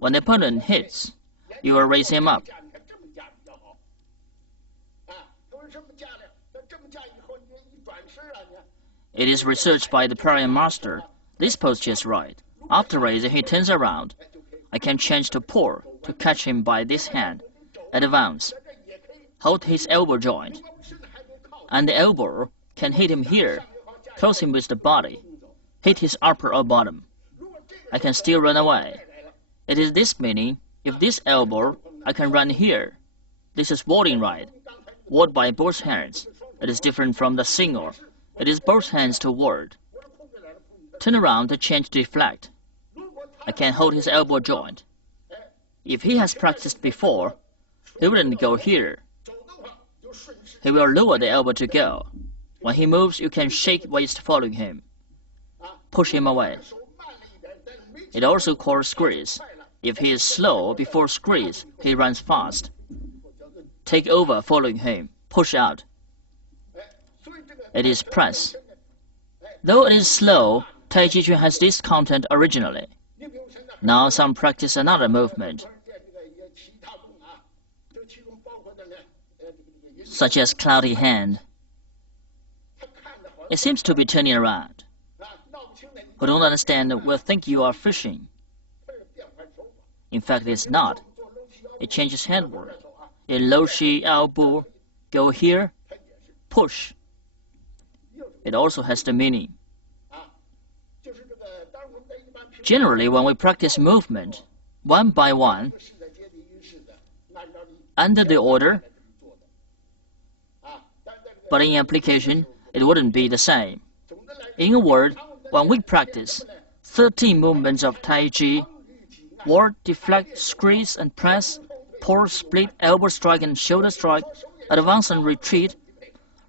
when the opponent hits, you will raise him up. It is researched by the grandmaster. This posture is right. After raising, he turns around. I can change to pour to catch him by this hand. Advance. Hold his elbow joint. And the elbow can hit him here. Close him with the body. Hit his upper or bottom. I can still run away. It is this meaning, if this elbow, I can run here. This is warding right. Ward by both hands. It is different from the single. It is both hands to ward. Turn around to change to deflect. I can hold his elbow joint. If he has practiced before, he wouldn't go here. He will lower the elbow to go. When he moves, you can shake waist following him. Push him away. It also called squeeze. If he is slow before squeeze, he runs fast. Take over following him. Push out. It is press. Though it is slow, Taijiquan has this content originally. Now some practice another movement, such as cloudy hand. It seems to be turning around. Who don't understand will think you are fishing. In fact, it's not. It changes handwork. A low shi elbow, go here, push. It also has the meaning. Generally, when we practice movement, one by one, under the order, but in application, it wouldn't be the same. In a word, when we practice 13 movements of Tai Chi, ward, deflect, squeeze and press, pour, split, elbow strike and shoulder strike, advance and retreat,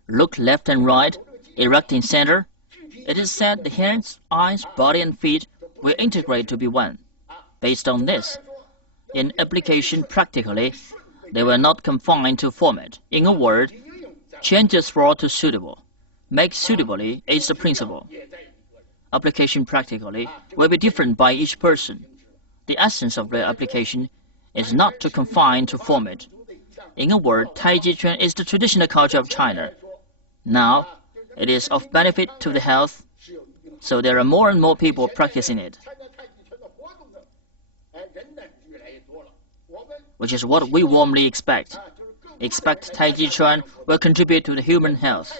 look left and right, erect in center, it is said the hands, eyes, body and feet will integrate to be one. Based on this, in application practically, they were not confined to format. In a word, changes for to suitable. Make suitably is the principle. Application practically will be different by each person. The essence of the application is not to confine to format. In a word, Taijiquan is the traditional culture of China. Now, it is of benefit to the health, so there are more and more people practicing it, which is what we warmly expect. Expect Taijiquan will contribute to the human health.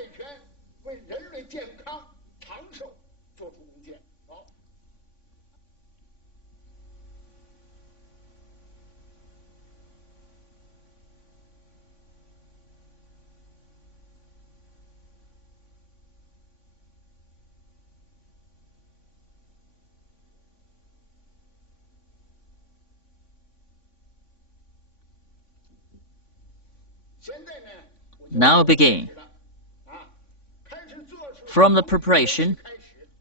Now begin. From the preparation,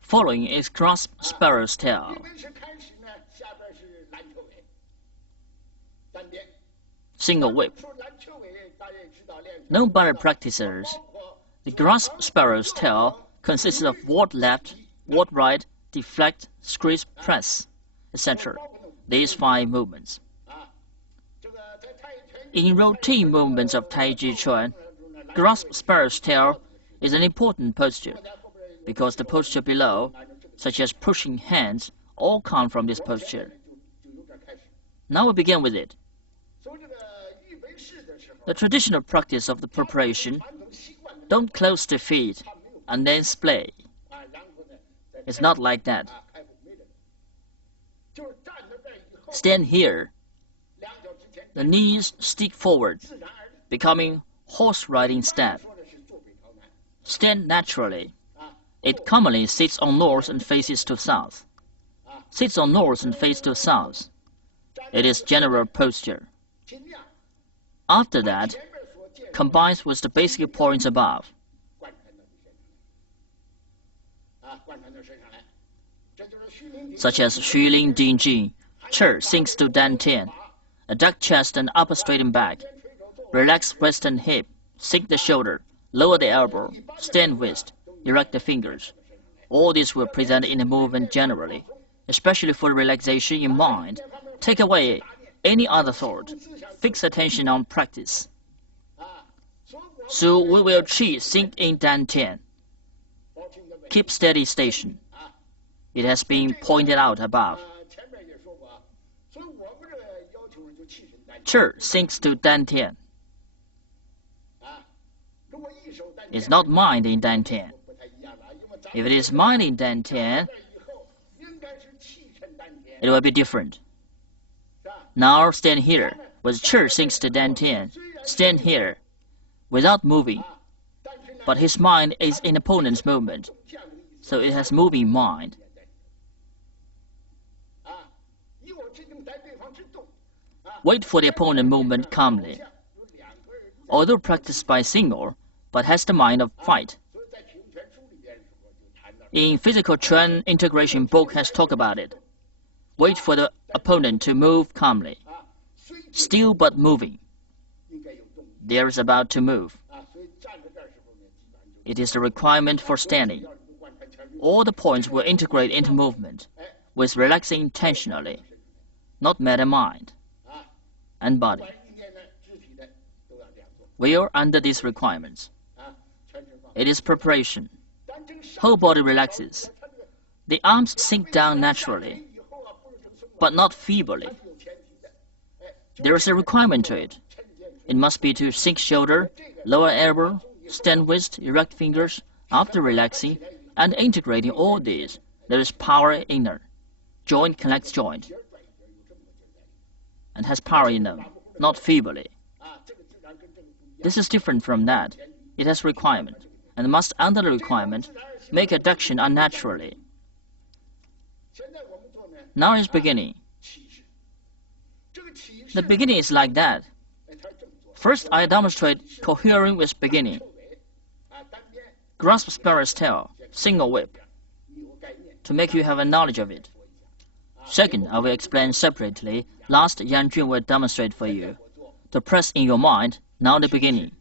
following is grasp sparrow's tail. Single whip. Known by the practicers, the grasp sparrow's tail consists of ward left, ward right, deflect, squeeze, press, etc. These 5 movements. In routine movements of Taijiquan, grasp sparrow's tail is an important posture, because the posture below, such as pushing hands, all come from this posture. Now we begin with it. The traditional practice of the preparation, don't close the feet and then splay. It's not like that. Stand here. The knees stick forward, becoming horse riding step. Stand naturally. It commonly sits on north and faces to south. Sits on north and faces to south. It is general posture. After that, combines with the basic points above. Such as Xulin Ding Jin, Chi sinks to dantian, a duck chest and upper straighten back, relax waist and hip, sink the shoulder, lower the elbow, stand wrist, erect the fingers. All this will present in the movement generally, especially for relaxation in mind. Take away any other thought. Fix attention on practice. So we will Qi sink in dantian. Keep steady station. It has been pointed out above. Chi sinks to dantian. It's not mind in dantian. If it is mind in dantian, it will be different. Now stand here. With Chi sinks to dantian, stand here, without moving. But his mind is in opponent's movement, so it has moving mind. Wait for the opponent movement calmly. Although practiced by single, but has the mind of fight. In Physical Chuan Integration book has talked about it. Wait for the opponent to move calmly. Still but moving. There is about to move. It is the requirement for standing. All the points will integrate into movement, with relaxing intentionally, not matter mind and body. We are under these requirements. It is preparation. Whole body relaxes. The arms sink down naturally, but not feebly. There is a requirement to it. It must be to sink shoulder, lower elbow, stand wrist, erect fingers. After relaxing and integrating all these, there is power inner. Joint connects joint and has power in them, not feebly. This is different from that. It has requirement, and must, under the requirement, make adduction unnaturally. Now is beginning. The beginning is like that. First, I demonstrate cohering with beginning. Grasp sparrow's tail, single whip, to make you have a knowledge of it. Second, I will explain separately. Last, Yang Jun will demonstrate for you. To press in your mind, now the beginning.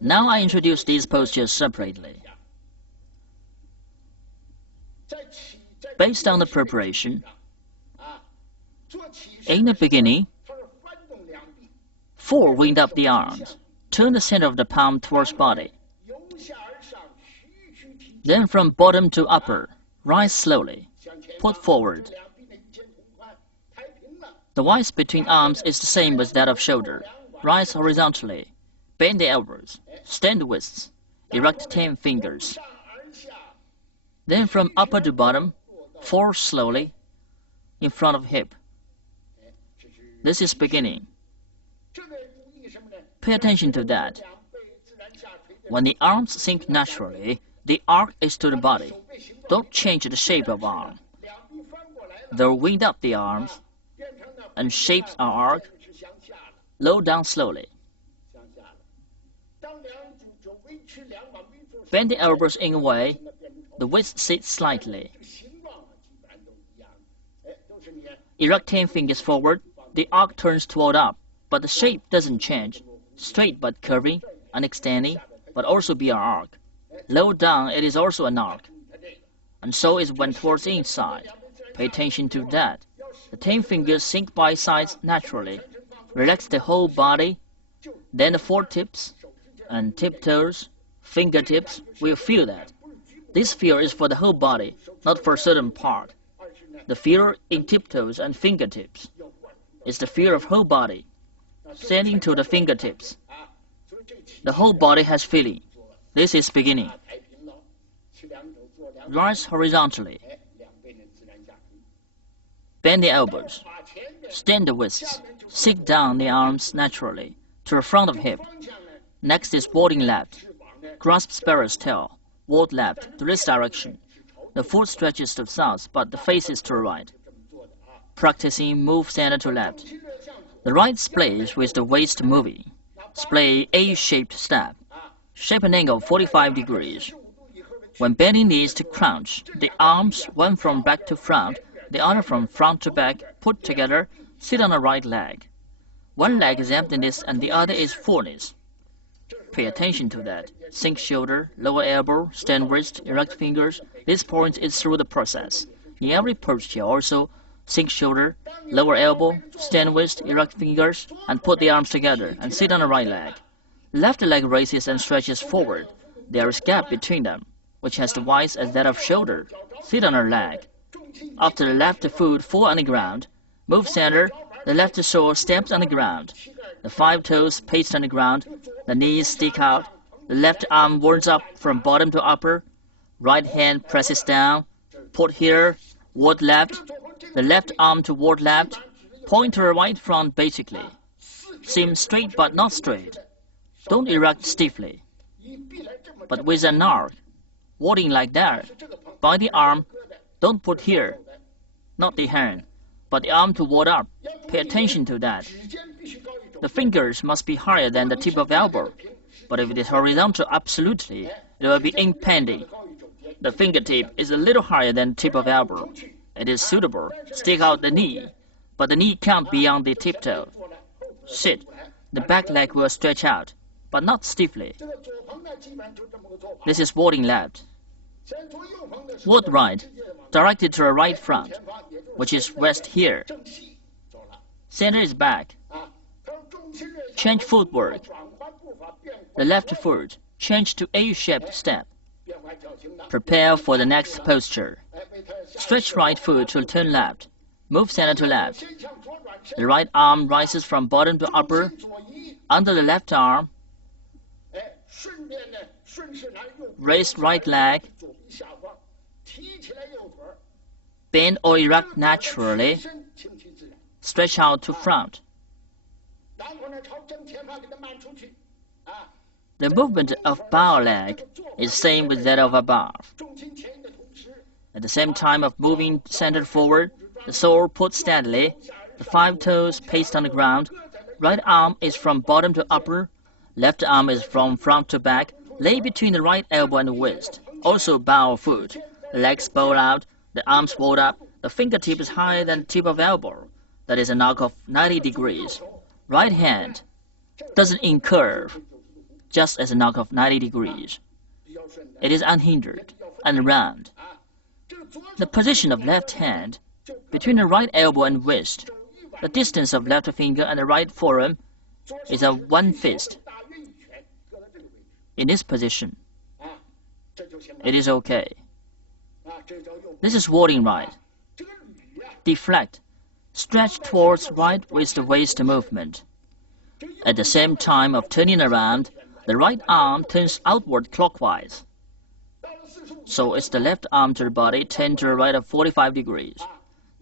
Now I introduce these postures separately. Based on the preparation, in the beginning, 4 wind up the arms. Turn the center of the palm towards body. Then from bottom to upper, rise slowly. Put forward. The width between arms is the same as that of shoulder. Rise horizontally. Bend the elbows. Stand the wrists. Erect 10 fingers. Then from upper to bottom, fall slowly in front of hip. This is beginning. Pay attention to that. When the arms sink naturally, the arc is to the body. Don't change the shape of arm. They'll wind up the arms and shapes an arc, low down slowly. Bend the elbows in a way the waist sits slightly. Erect 10 fingers forward. The arc turns toward up, but the shape doesn't change. Straight but curving and extending, but also be an arc. Low down, it is also an arc. And so is when towards the inside. Pay attention to that. The 10 fingers sink by sides naturally. Relax the whole body. Then the foretips and tiptoes, fingertips will feel that. This feel is for the whole body, not for a certain part. The feel in tiptoes and fingertips is the feel of whole body, sending to the fingertips. The whole body has feeling. This is beginning. Rise horizontally. Bend the elbows. Stand the wrists. Sink down the arms naturally to the front of hip. Next is walking left. Grasp sparrow's tail. Walk left to this direction. The foot stretches to the south, but the face is to the right. Practicing move center to left. The right splays with the waist moving. Splay A-shaped step. Shape an angle 45 degrees. When bending knees to crouch, the arms, one from back to front, the other from front to back, put together, sit on the right leg. One leg is emptiness and the other is fullness. Pay attention to that. Sink shoulder, lower elbow, stand wrist, erect fingers. This point is through the process. In every posture also, sink shoulder, lower elbow, stand wrist, erect fingers, and put the arms together and sit on the right leg. Left leg raises and stretches forward. There is gap between them, which has the width as that of shoulder. Sit on her leg. After the left foot fall on the ground, move center, the left sole stamps on the ground. The 5 toes paste on the ground, the knees stick out, the left arm warms up from bottom to upper, right hand presses down, put here, ward left, the left arm toward left, point to the right front basically. Seem straight but not straight. Don't erect stiffly, but with an arc, warding like that. By the arm, don't put here, not the hand, but the arm to ward up. Pay attention to that. The fingers must be higher than the tip of elbow, but if it is horizontal absolutely, it will be impending. The fingertip is a little higher than the tip of elbow. It is suitable. Stick out the knee, but the knee can't be on the tiptoe. Sit. The back leg will stretch out, but not stiffly. This is warding left. Ward right, directed to the right front, which is rest here. Center is back. Change footwork. The left foot, change to A-shaped step. Prepare for the next posture. Stretch right foot to turn left. Move center to left. The right arm rises from bottom to upper. Under the left arm, raise right leg. Bend or erect naturally. Stretch out to front. The movement of bow leg is same with that of above. At the same time of moving centered forward, the sole put steadily, the 5 toes paste on the ground, right arm is from bottom to upper, left arm is from front to back, lay between the right elbow and the waist. Also bow foot, the legs bow out, the arms fold up, the fingertip is higher than the tip of elbow. That is an arc of 90 degrees. Right hand doesn't incurve. just as a knock of 90 degrees. It is unhindered and round. The position of left hand between the right elbow and wrist, the distance of left finger and the right forearm is a one fist. In this position, it is okay. This is warding right. Deflect. Stretch towards right with the waist movement. At the same time of turning around, the right arm turns outward clockwise. So it's the left arm to the body turned to the right of 45 degrees.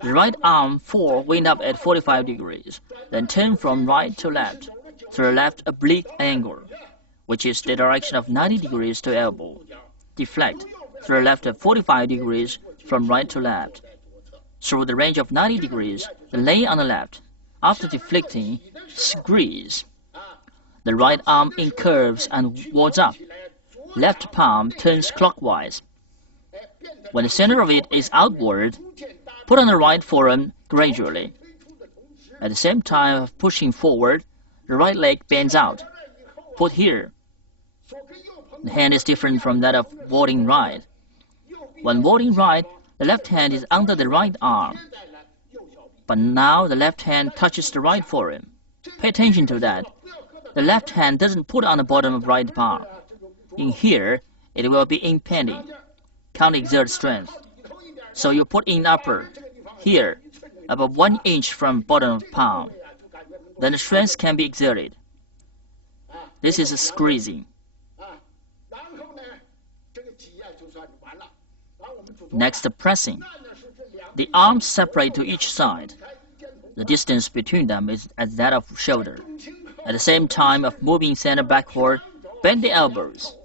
The right arm wind up at 45 degrees, then turn from right to left through a left oblique angle, which is the direction of 90 degrees to elbow. Deflect through a left of 45 degrees from right to left. Through the range of 90 degrees, then lay on the left. After deflecting, squeeze. The right arm incurves and wards up. Left palm turns clockwise. When the center of it is outward, put on the right forearm gradually. At the same time of pushing forward, the right leg bends out. Put here. The hand is different from that of warding right. When warding right, the left hand is under the right arm. But now the left hand touches the right forearm. Pay attention to that. The left hand doesn't put on the bottom of right palm. In here, it will be impending. Can't exert strength. So you put in upper, here, about 1 inch from bottom of palm. Then the strength can be exerted. This is a squeezing. Next, the pressing. The arms separate to each side. The distance between them is as that of shoulder. At the same time of moving center backward, bend the elbows.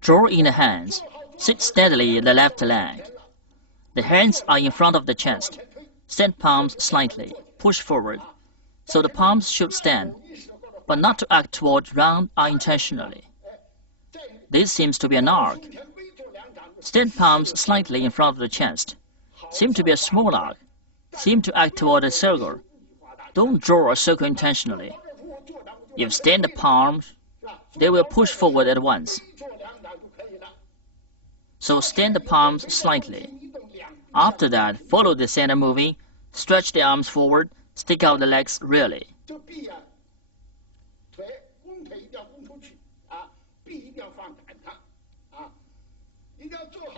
Draw in the hands. Sit steadily in the left leg. The hands are in front of the chest. Stand palms slightly. Push forward. So the palms should stand, but not to act toward round unintentionally. This seems to be an arc. Stand palms slightly in front of the chest. Seem to be a small arc. Seem to act toward a circle. Don't draw a circle intentionally. If stand the palms, they will push forward at once. So stand the palms slightly. After that, follow the center moving, stretch the arms forward, stick out the legs rearly.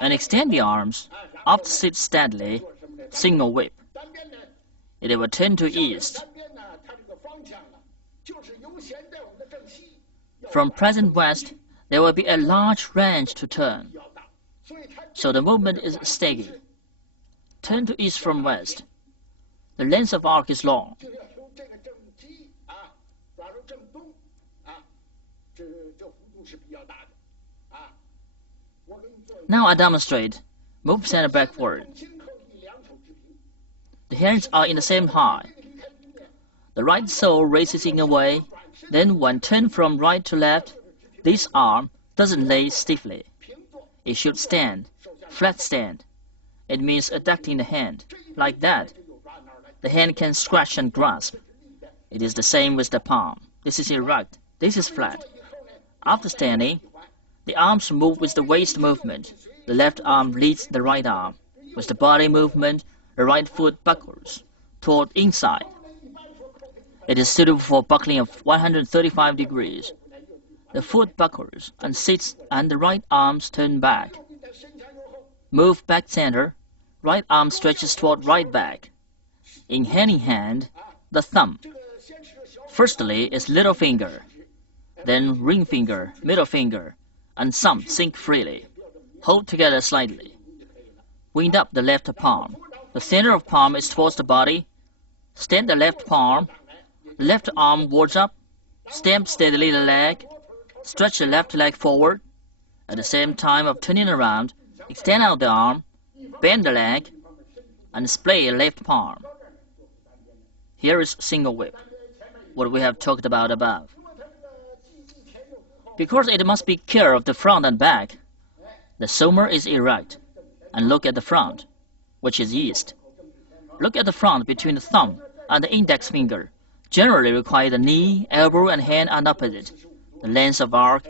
And extend the arms. After sit steadily, single whip. It will turn to east. From present west, there will be a large range to turn. So the movement is steady. Turn to east from west. The length of arc is long. Now I demonstrate. Move center backward. The hands are in the same height. The right sole raises in a way. Then when turned from right to left, this arm doesn't lay stiffly. It should stand, flat stand. It means adducting the hand, like that. The hand can scratch and grasp. It is the same with the palm. This is erect. This is flat. After standing, the arms move with the waist movement. The left arm leads the right arm. With the body movement, the right foot buckles toward inside. It is suitable for buckling of 135 degrees. The foot buckles and sits and the right arms turn back. Move back center. Right arm stretches toward right back. In hand, the thumb. Firstly is little finger. Then ring finger, middle finger, and thumb sink freely. Hold together slightly. Wind up the left palm. The center of palm is towards the body. Stand the left palm. Left arm wards up. Stamp steadily the leg. Stretch the left leg forward. At the same time of turning around, extend out the arm, bend the leg, and splay left palm. Here is single whip, what we have talked about above. Because it must be care of the front and back, the somer is erect, and look at the front, which is east. Look at the front between the thumb and the index finger. Generally require the knee, elbow, and hand are opposite. The length of arc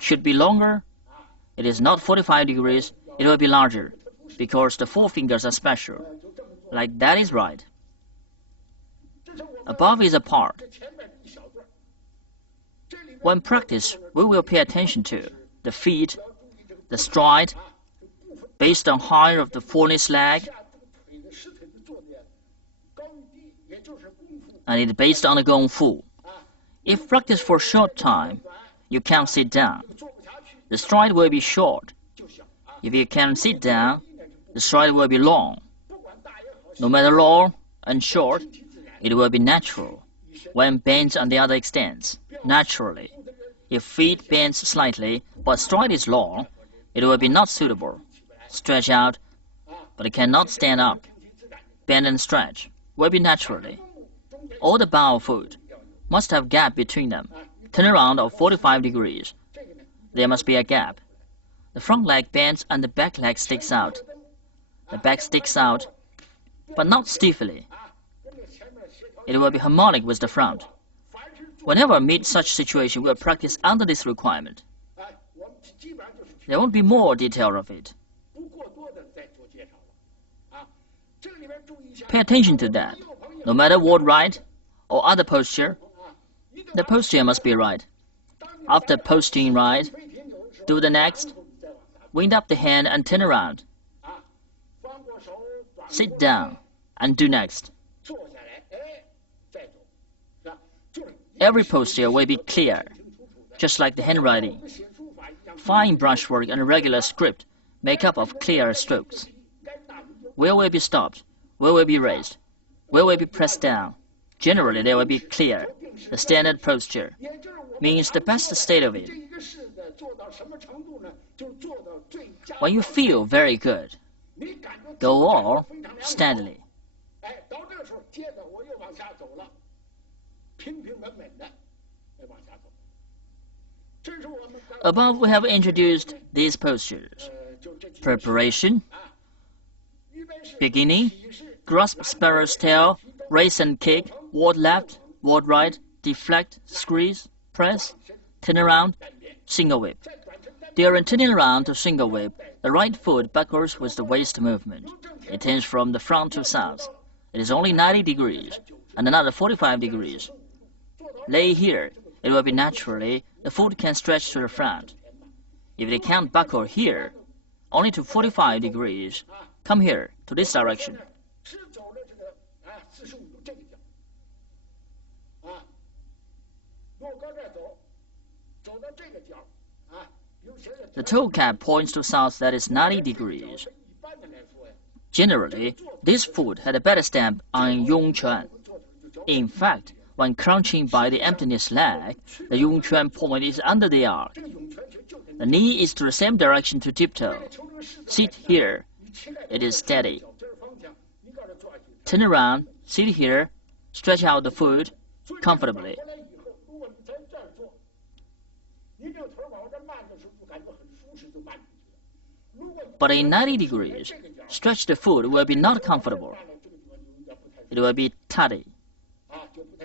should be longer. It is not 45 degrees, it will be larger, because the four fingers are special. Like that is right. Above is a part. When practice, we will pay attention to the feet, the stride, based on height of the fullness leg, and it's based on the Gong Fu. If practice for a short time, you can't sit down. The stride will be short. If you can sit down, the stride will be long. No matter long and short, it will be natural. When bent on the other extends, naturally. If feet bend slightly, but stride is long, it will be not suitable. Stretch out, but it cannot stand up. Bend and stretch will be naturally. All the bow foot must have gap between them. Turn around of 45 degrees. There must be a gap. The front leg bends and the back leg sticks out. The back sticks out, but not stiffly. It will be harmonic with the front. Whenever meet such situation, we will practice under this requirement. There won't be more detail of it. Pay attention to that. No matter what right or other posture, the posture must be right. After posting right, do the next. Wind up the hand and turn around. Sit down and do next. Every posture will be clear, just like the handwriting. Fine brushwork and regular script make up of clear strokes. Where will be stopped? Where will be raised? Where will be pressed down? Generally, they will be clear. The standard posture means the best state of it. When you feel very good, go on steadily. Above we have introduced these postures. Preparation, beginning, grasp sparrow's tail, raise and kick, ward left, ward right, deflect, squeeze, press, turn around, single whip. During turning around to single whip, the right foot backwards with the waist movement. It turns from the front to south. It is only 90 degrees and another 45 degrees. Lay here, it will be naturally, the foot can stretch to the front. If they can't buckle here, only to 45 degrees, come here, to this direction. The toe cap points to south, that is 90 degrees. Generally, this foot had a better stamp on Yang Jun. In fact, when crouching by the emptiness leg, the Yang Jun point is under the arc. The knee is to the same direction to tiptoe. Sit here. It is steady. Turn around, sit here, stretch out the foot comfortably. But in 90 degrees, stretch the foot will be not comfortable. It will be tight.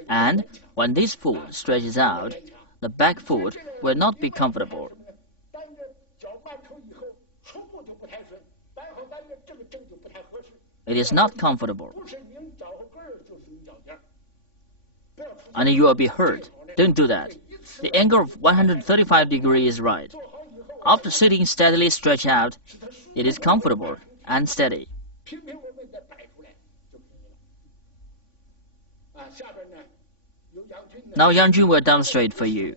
And when this foot stretches out, the back foot will not be comfortable. It is not comfortable. And you will be hurt. Don't do that. The angle of 135 degrees is right. After sitting steadily stretched out, it is comfortable and steady. Now Yang Jun will demonstrate for you.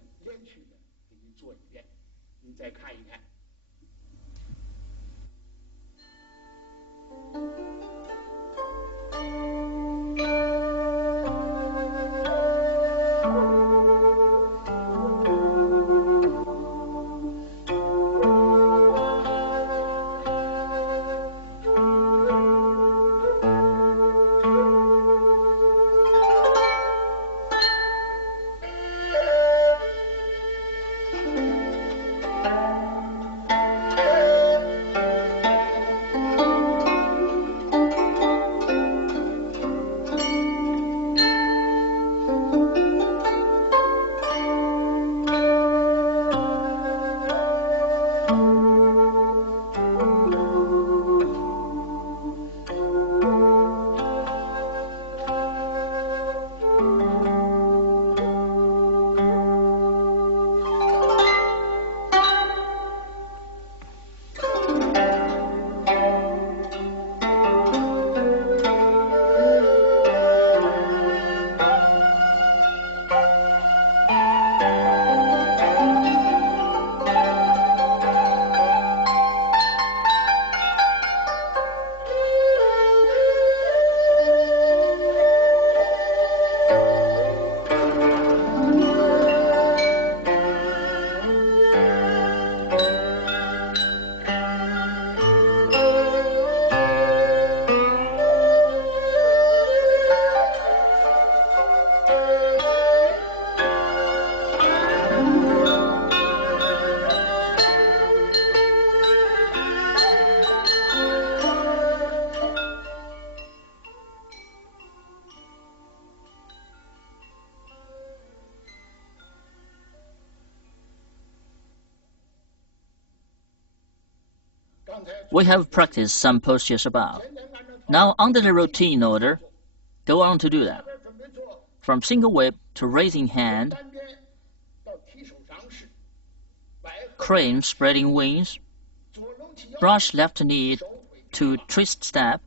We have practiced some postures above. Now, under the routine order, go on to do that. From single whip to raising hand, crane spreading wings, brush left knee to twist step,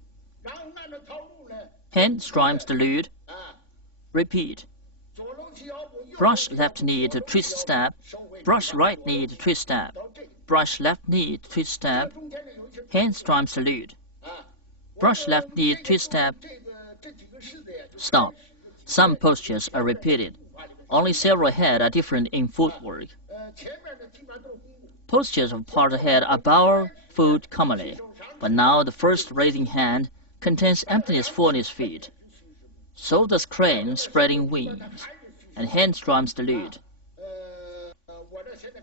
hand strikes the lead, repeat. Brush left knee to twist step, brush right knee to twist step, brush left knee to twist step, hand strikes the lead. Brush left knee, twist step, stop. Some postures are repeated. Only several head are different in footwork. Postures of part head are bow foot commonly, but now the first raising hand contains emptiness fullness feet. So does crane spreading wings, and hand strikes the lead.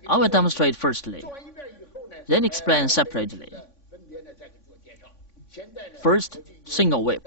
I will demonstrate firstly, then explain separately. First, single whip.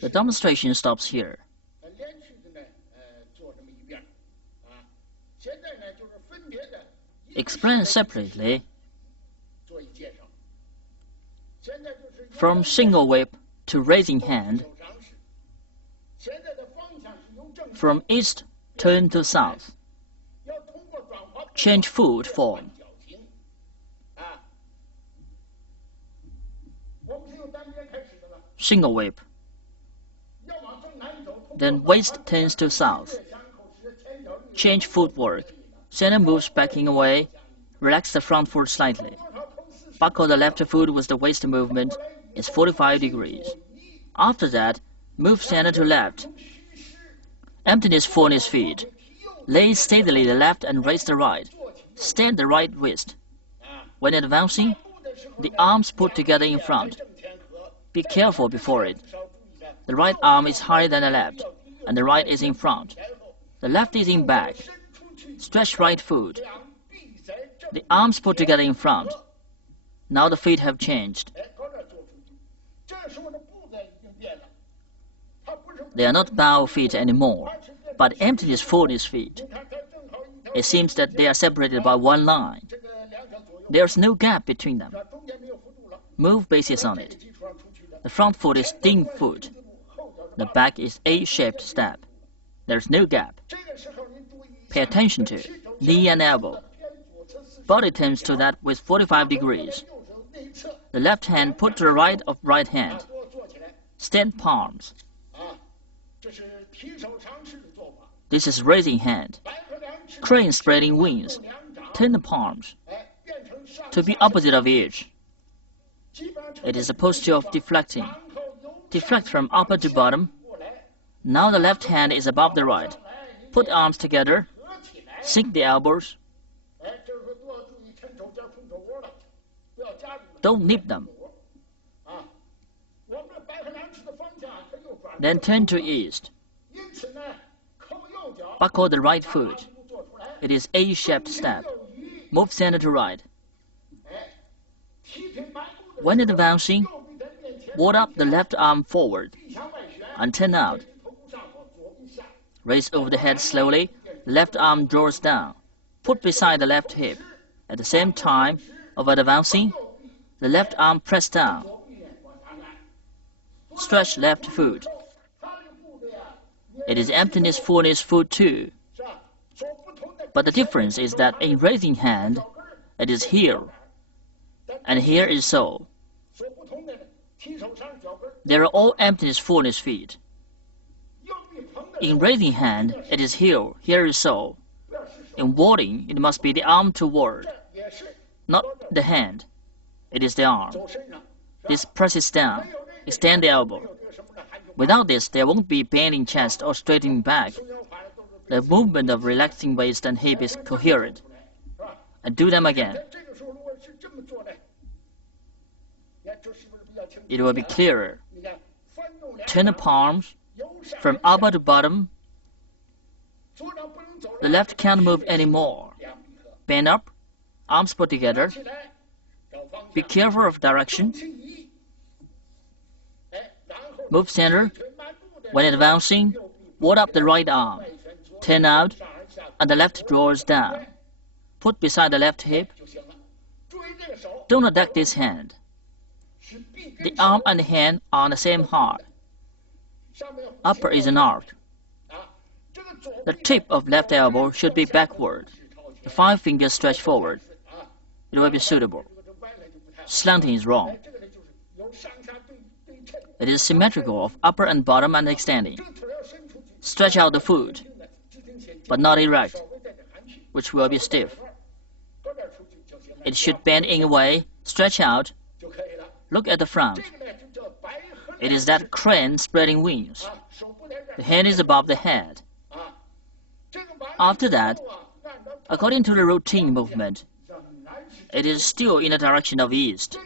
The demonstration stops here. Explain separately. From single whip to raising hand. From east turn to south. Change foot form. Single whip. Then waist turns to south. Change footwork. Center moves backing away. Relax the front foot slightly. Buckle the left foot with the waist movement. It's 45 degrees. After that, move center to left. Emptiness fullness feet. Lay steadily the left and raise the right. Stand the right wrist. When advancing, the arms put together in front. Be careful before it. The right arm is higher than the left, and the right is in front. The left is in back. Stretch right foot. The arms put together in front. Now the feet have changed. They are not bow feet anymore, but emptiness fullness feet. It seems that they are separated by one line. There is no gap between them. Move basis on it. The front foot is ding foot. The back is A-shaped step. There is no gap. Pay attention to knee and elbow. Body turns to that with 45 degrees. The left hand put to the right of right hand. Stand palms. This is raising hand. Crane spreading wings, 10 palms, to be opposite of each. It is a posture of deflecting. Deflect from upper to bottom. Now the left hand is above the right. Put arms together. Sink the elbows. Don't nip them. Then turn to east. Buckle the right foot. It is A-shaped step. Move center to right. When advancing, ward up the left arm forward and turn out. Raise over the head slowly. Left arm draws down. Put beside the left hip. At the same time of advancing, the left arm press down. Stretch left foot. It is emptiness fullness foot too. But the difference is that in raising hand, it is here, and here is so. They are all emptiness fullness feet. In raising hand, it is here, here is so. In warding, it must be the arm to ward, not the hand. It is the arm. This presses down. Extend the elbow. Without this, there won't be bending chest or straightening back. The movement of relaxing waist and hip is coherent. And do them again. It will be clearer. Turn the palms from upper to bottom. The left can't move anymore. Bend up, arms put together. Be careful of direction. Move center. When advancing, ward up the right arm. Turn out, and the left draws down. Put beside the left hip. Don't abduct this hand. The arm and hand are on the same height. Upper is an arc. The tip of left elbow should be backward. The 5 fingers stretch forward. It will be suitable. Slanting is wrong. It is symmetrical of upper and bottom and extending. Stretch out the foot, but not erect, which will be stiff. It should bend in a way, stretch out. Look at the front. It is that crane spreading wings. The hand is above the head. After that, according to the routine movement, it is still in the direction of east.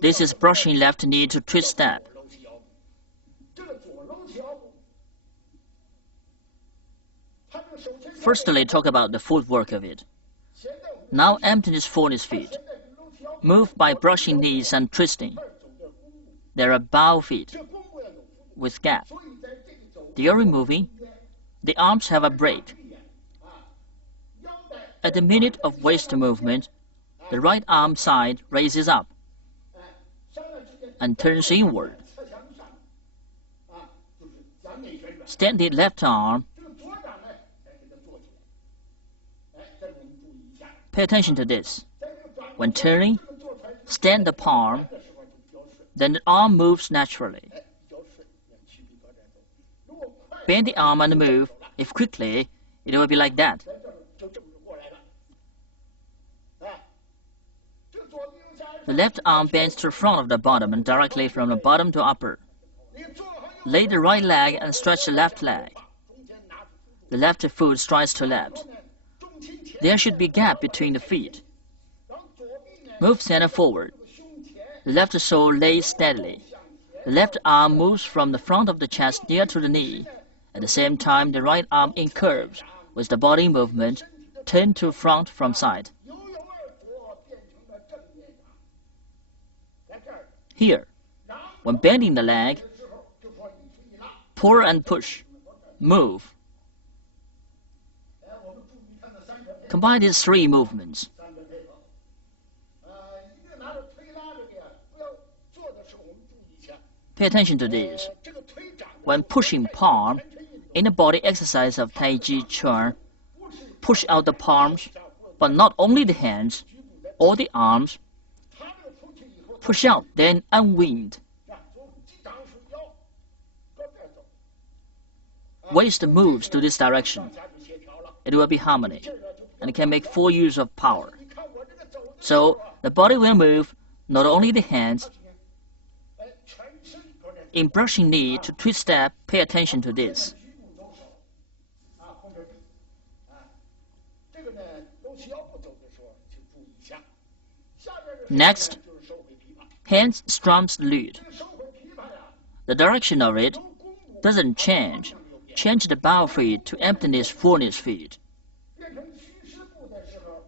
This is brushing left knee to twist step. Firstly, talk about the footwork of it. Now emptiness fullness feet. Move by brushing knees and twisting. There are bow feet with gap. During moving, the arms have a break. At the minute of waist movement, the right arm side raises up and turns inward. Stand the left arm. Pay attention to this. When turning, stand the palm, then the arm moves naturally. Bend the arm and move. If quickly, it will be like that. The left arm bends to the front of the bottom and directly from the bottom to upper. Lay the right leg and stretch the left leg. The left foot strides to left. There should be a gap between the feet. Move center forward. The left sole lays steadily. The left arm moves from the front of the chest near to the knee. At the same time, the right arm incurves with the body movement, turn to front from side. Here, when bending the leg, pull and push, move. Combine these 3 movements. Pay attention to this. When pushing palm, in the body exercise of Taijiquan, push out the palms, but not only the hands or the arms. Push out, then unwind. waist moves to this direction, it will be harmony, and can make full use of power. So the body will move, not only the hands. In brushing knee to twist step, pay attention to this. Next, hands strums the lute. The direction of it doesn't change. Change the bow feet to emptiness, fullness feet.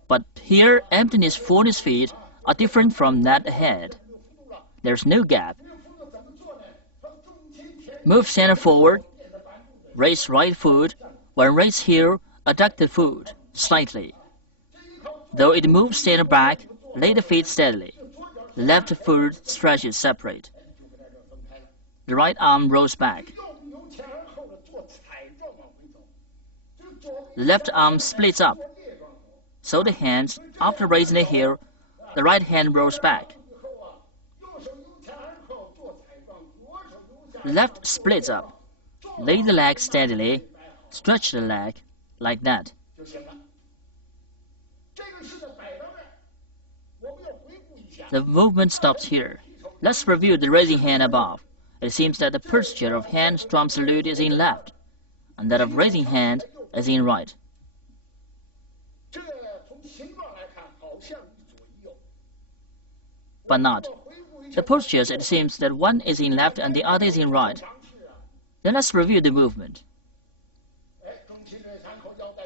But here, emptiness, fullness feet are different from that ahead. There's no gap. Move center forward, raise right foot, when raise heel, adduct the foot slightly. Though it moves center back, lay the feet steadily. The left foot stretches separate. The right arm rolls back. The left arm splits up. So the hands, after raising the heel, the right hand rolls back. The left splits up. Lay the leg steadily. Stretch the leg like that. The movement stops here. Let's review the raising hand above. It seems that the posture of hand strum salute is in left, and that of raising hand is in right. But not. The postures, it seems that one is in left and the other is in right. Then let's review the movement.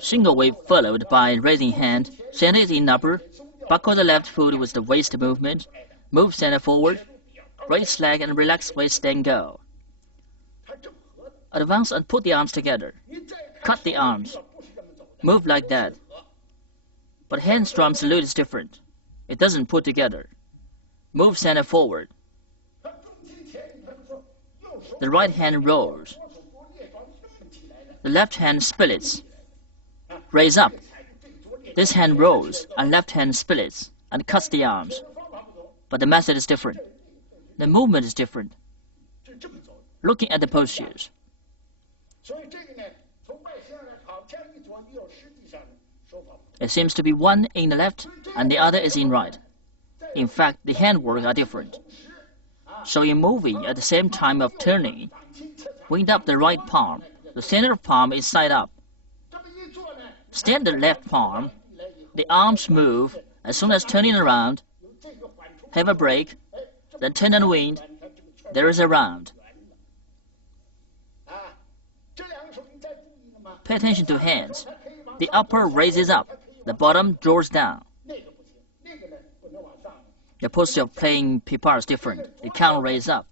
Single wave followed by raising hand. Center is in upper. Buckle the left foot with the waist movement. Move center forward. Raise leg and relax waist, then go. Advance and put the arms together. Cut the arms. Move like that. But hand strum salute is different. It doesn't put together. Move center forward. The right hand rolls. The left hand splits. Raise up. This hand rolls and left hand splits and cuts the arms. But the method is different. The movement is different. Looking at the postures. It seems to be one in the left and the other is in right. In fact, the handwork are different. So in moving at the same time of turning, wind up the right palm. The center of palm is side up. Stand the left palm. The arms move as soon as turning around. Have a break. Then turn and wind. There is a round. Pay attention to hands. The upper raises up. The bottom draws down. The posture of playing pipa is different. It can't raise up,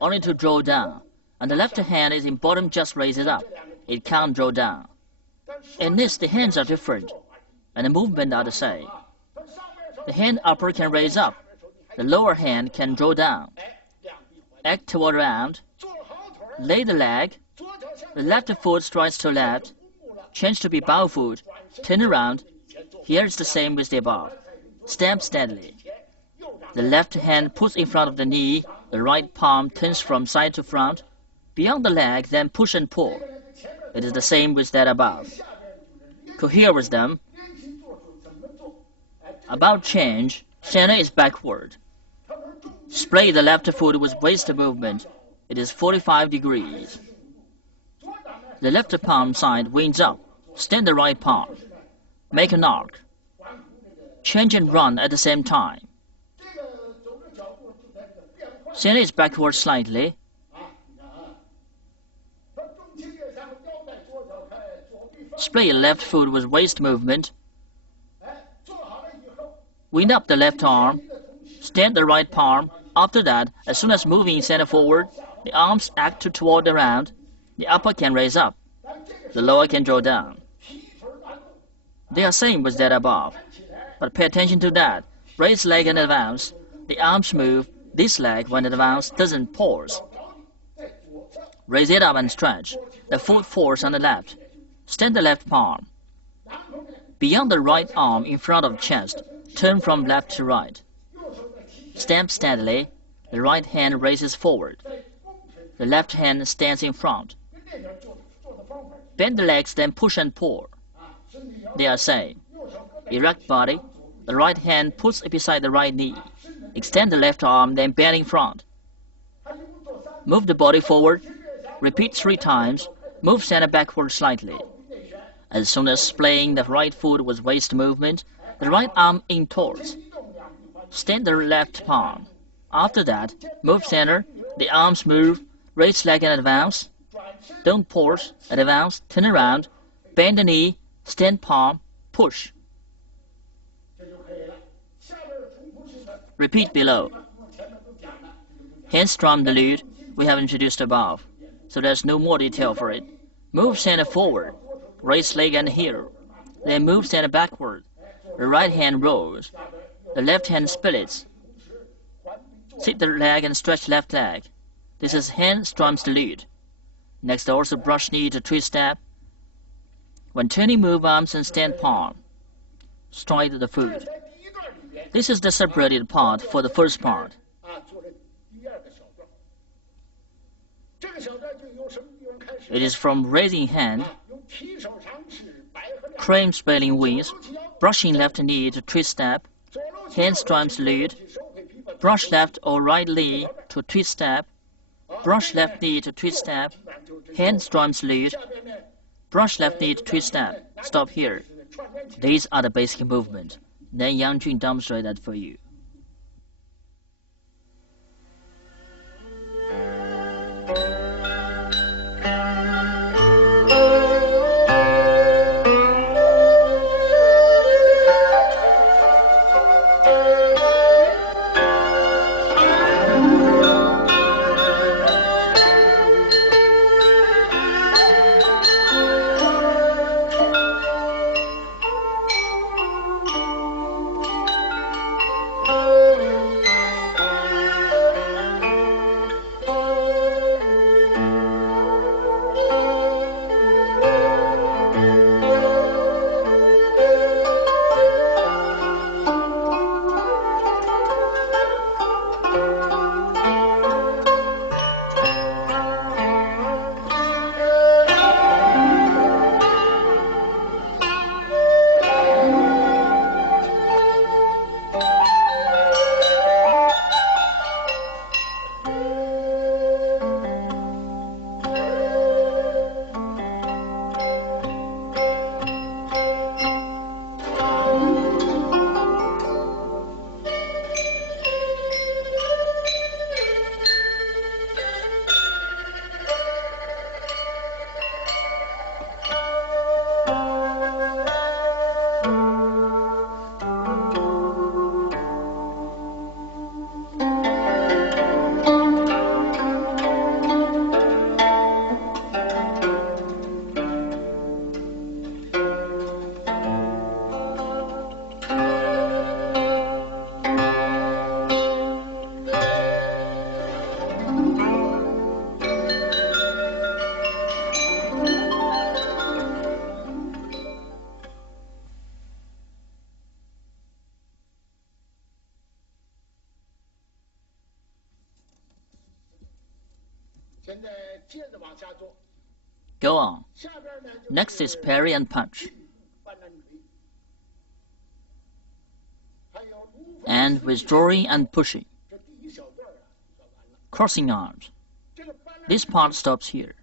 only to draw down. And the left hand is in bottom, just raises up. It can't draw down. In this, the hands are different, and the movement are the same. The hand upper can raise up. The lower hand can draw down. Act toward round. Lay the leg. The left foot strides to left. Change to be bow foot. Turn around. Here is the same with the above. Stamp steadily. The left hand puts in front of the knee. The right palm turns from side to front. Beyond the leg, then push and pull. It is the same with that above. Cohere with them. About change, center is backward. Splay the left foot with waist movement. It is 45 degrees. The left palm side winds up. Stand the right palm. Make an arc. Change and run at the same time. Center is backward slightly. Splay left foot with waist movement. Wind up the left arm. Stand the right palm. After that, as soon as moving center forward, the arms act toward the round. The upper can raise up. The lower can draw down. They are same with that above. But pay attention to that. Raise leg and advance. The arms move. This leg, when advanced, doesn't pause. Raise it up and stretch. The foot falls on the left. Stand the left palm. Beyond the right arm in front of chest, turn from left to right. Stamp steadily. The right hand raises forward. The left hand stands in front. Bend the legs, then push and pull. They are same. Erect body. The right hand puts it beside the right knee. Extend the left arm, then bend in front. Move the body forward. Repeat 3 times. Move center backward slightly. As soon as playing the right foot with waist movement, the right arm in towards. Stand the left palm. After that, move center, the arms move, raise leg and advance. Don't pause, advance, turn around, bend the knee, stand palm, push. Repeat below. Hands strum the lead, we have introduced above, so there's no more detail for it. Move center forward, raise leg and heel, then move center backward. The right hand rolls, the left hand splits. Sit the leg and stretch left leg. This is hand strums the lead. Next, also brush knee to twist step. When turning, move arms and stand palm. Stride the foot. This is the separated part for the first part. It is from raising hand, crane spelling wings, brushing left knee to twist step, hand strums lead, brush left or right knee to twist step, brush left knee to twist step, hand strums lead, brush left knee to twist step. Stop here. These are the basic movements. Then Yang Jun demonstrates that for you. Go on. Next is parry and punch. And withdrawing and pushing. Crossing arms. This part stops here.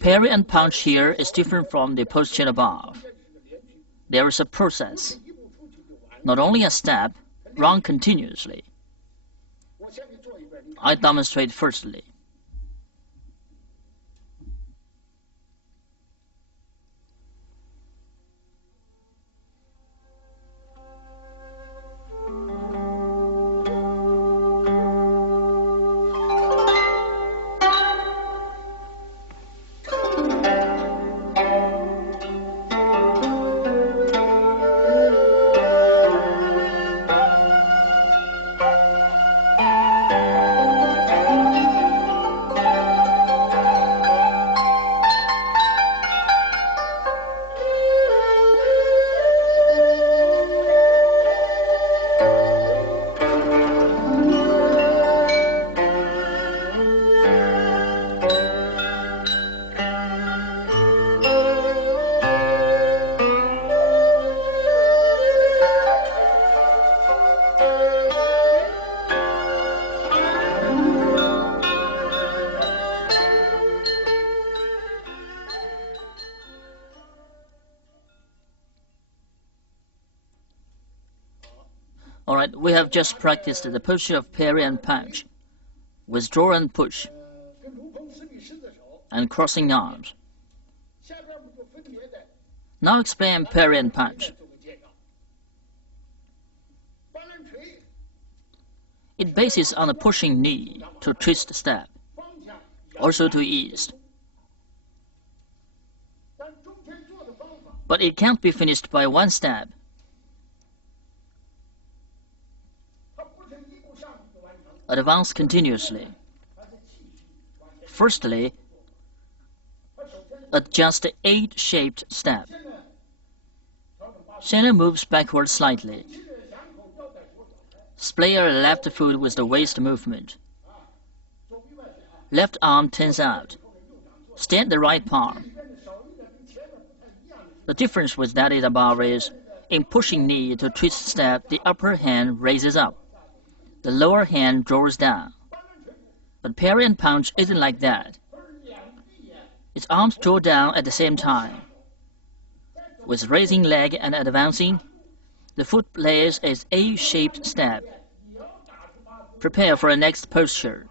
Parry and punch here is different from the posture above. There is a process. Not only a step, run continuously. I demonstrate firstly. Alright, we have just practiced the posture of parry and punch, withdraw and push, and crossing arms. Now explain parry and punch. It bases on a pushing knee to twist step, also to east. But it can't be finished by one step. Advance continuously. Firstly, adjust the eight-shaped step. Center moves backward slightly. Splay your left foot with the waist movement. Left arm turns out. Stand the right palm. The difference with that is above is, in pushing knee to twist step, the upper hand raises up. The lower hand draws down. But parry and punch isn't like that. Its arms draw down at the same time. With raising leg and advancing, the foot lays its A-shaped step. Prepare for the next posture.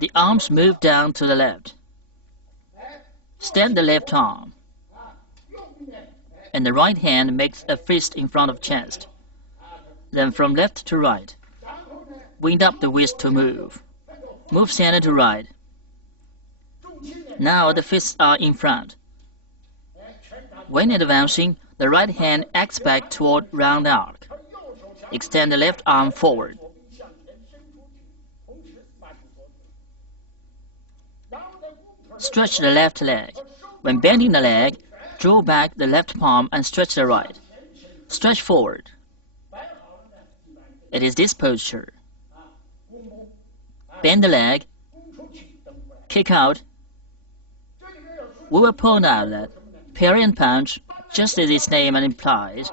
The arms move down to the left. Stand the left arm. And the right hand makes a fist in front of chest. Then from left to right. Wind up the wrist to move. Move center to right. Now the fists are in front. When advancing, the right hand acts back toward round arc. Extend the left arm forward. Stretch the left leg. When bending the leg, draw back the left palm and stretch the right. Stretch forward. It is this posture. Bend the leg. Kick out. We will point out that parry and punch, just as its name implies,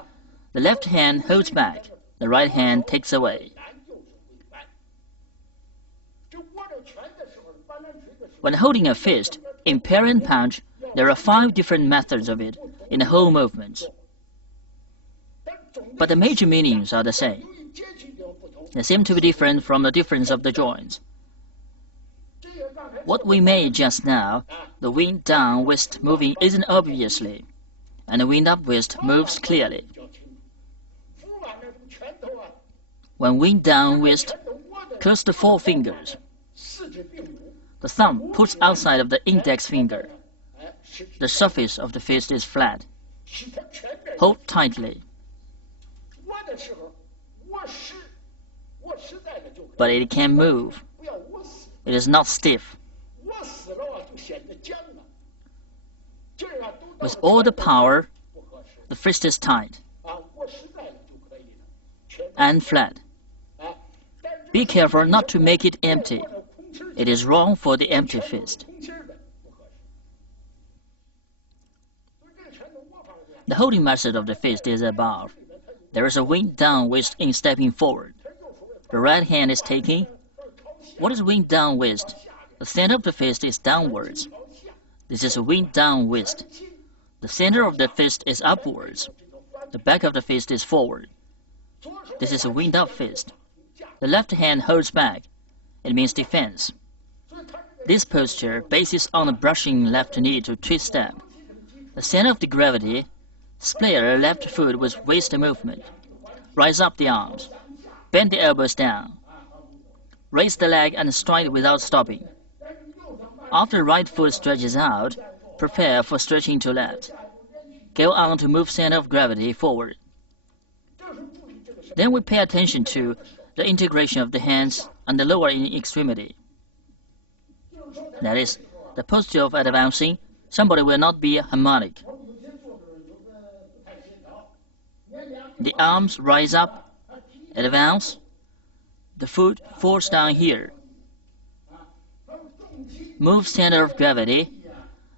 the left hand holds back, the right hand takes away. When holding a fist, in parry and punch, there are 5 different methods of it in the whole movement. But the major meanings are the same. They seem to be different from the difference of the joints. What we made just now, the wind down wrist moving isn't obviously, and the wind up wrist moves clearly. When wind down wrist, close the 4 fingers. The thumb puts outside of the index finger. The surface of the fist is flat. Hold tightly. But it can move. It is not stiff. With all the power, the fist is tight and flat. Be careful not to make it empty. It is wrong for the empty fist. The holding method of the fist is above. There is a wind down wrist in stepping forward. The right hand is taking. What is wind down wrist? The center of the fist is downwards. This is a wind down wrist. The center of the fist is upwards. The back of the fist is forward. This is a wind up fist. The left hand holds back. It means defense. This posture bases on the brushing left knee to twist step. The center of the gravity, splay your left foot with waist movement. Rise up the arms. Bend the elbows down. Raise the leg and stride without stopping. After the right foot stretches out, prepare for stretching to left. Go on to move center of gravity forward. Then we pay attention to the integration of the hands and the lower extremity. That is, the posture of advancing, somebody will not be harmonic. The arms rise up, advance, the foot falls down here. Move center of gravity,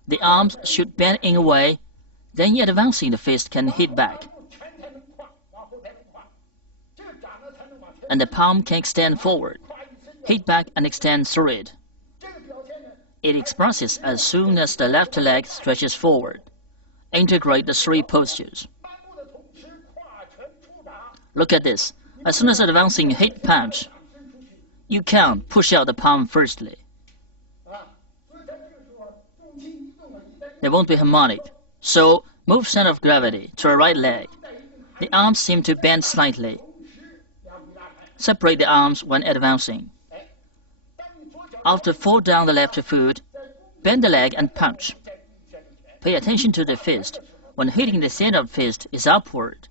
the arms should bend in a way, then advancing the fist can hit back. And the palm can extend forward, hit back and extend through it. It expresses as soon as the left leg stretches forward. Integrate the 3 postures. Look at this. As soon as advancing hit punch, you can push out the palm firstly. They won't be harmonic. So move center of gravity to the right leg. The arms seem to bend slightly. Separate the arms when advancing. After fall down the left foot, bend the leg and punch. Pay attention to the fist. When hitting the center of fist is upward.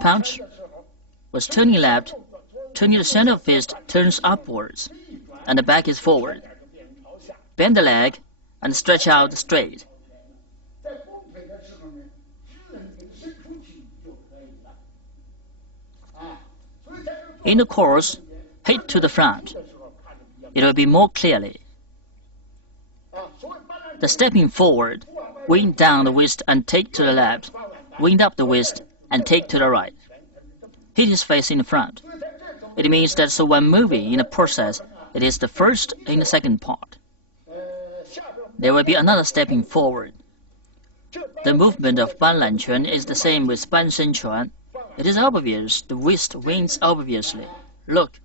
Punch. Was turning left, turning the center of fist turns upwards, and the back is forward. Bend the leg and stretch out straight. In the course, hit to the front. It will be more clearly. The stepping forward, wind down the wrist and take to the left, wind up the wrist and take to the right. Hit his face in front. It means that so when moving in the process, it is the first and the second part. There will be another stepping forward. The movement of Banlan Quan is the same with Ban Shen Quan. It is obvious the wrist winds obviously. Look,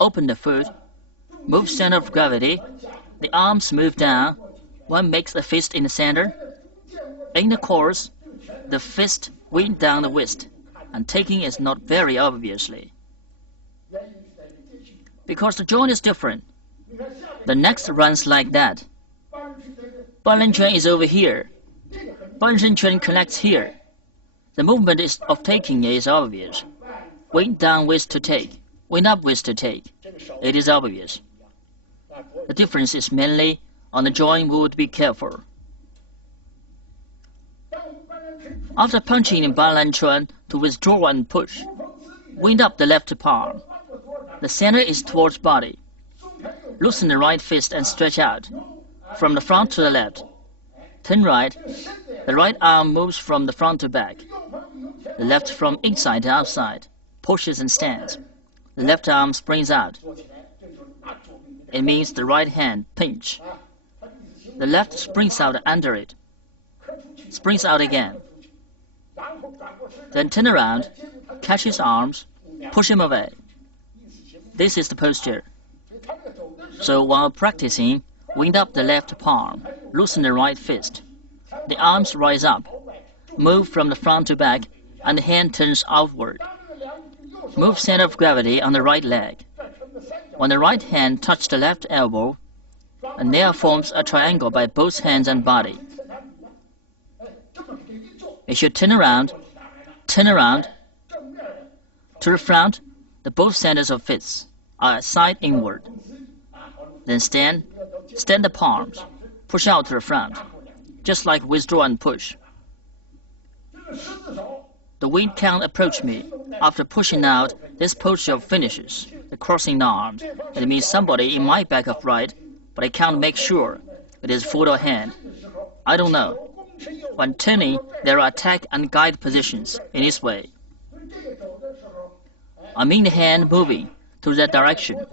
open the foot, move center of gravity, the arms move down, one makes a fist in the center. In the course, the fist wind down the wrist, and taking is not very obviously. Because the joint is different. The next runs like that. Banlan Quan is over here. Ban Shen Quan connects here. The movement of taking is obvious. Wind down wrist to take, wind up wrist to take. It is obvious. The difference is mainly on the joint. Would be careful. After punching in Banlan Quan to withdraw and push, wind up the left palm. The center is towards body. Loosen the right fist and stretch out, from the front to the left. Turn right. The right arm moves from the front to back. The left from inside to outside, pushes and stands. The left arm springs out. It means the right hand pinch. The left springs out under it. Springs out again. Then turn around, catch his arms, push him away. This is the posture. So while practicing, wind up the left palm, loosen the right fist. The arms rise up, move from the front to back, and the hand turns outward. Move center of gravity on the right leg. When the right hand touches the left elbow, a nail forms a triangle by both hands and body. It should turn around, to the front. The both centers of fists are side inward. Then stand the palms, push out to the front, just like withdraw and push. The wind can approach me. After pushing out, this posture finishes. The crossing arms. It means somebody in my back of right, but I can't make sure. It is foot or hand. I don't know. When turning, there are attack and guide positions in this way. I mean the hand moving to that direction.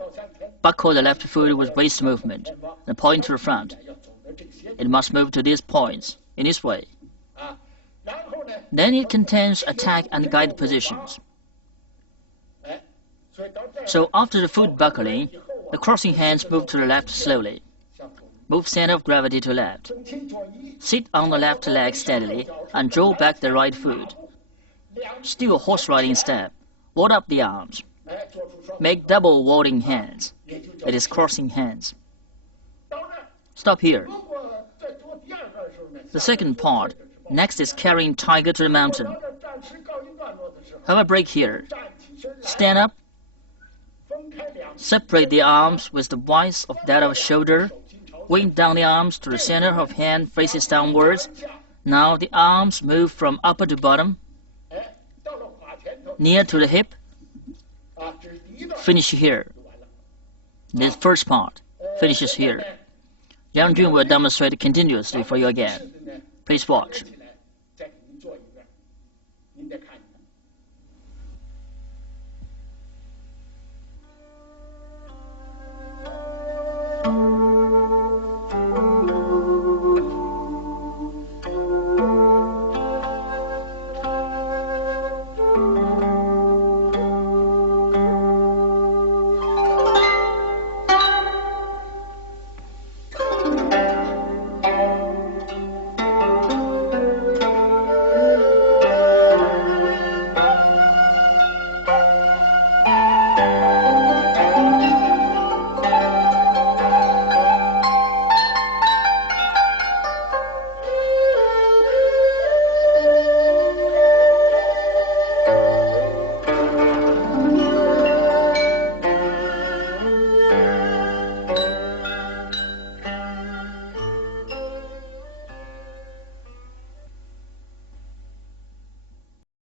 Buckle the left foot with waist movement, and point to the front. It must move to these points in this way. Then it contains attack and guide positions. So after the foot buckling, the crossing hands move to the left slowly. Move center of gravity to left. Sit on the left leg steadily and draw back the right foot. Still horse riding step. Ward up the arms. Make double warding hands. It is crossing hands. Stop here. The second part, next is carrying tiger to the mountain. Have a break here. Stand up. Separate the arms with the width of that of shoulder. Wind down the arms to the center of hand faces downwards. Now the arms move from upper to bottom, near to the hip. Finish here. This first part finishes here. Yang Jun will demonstrate continuously for you again. Please watch.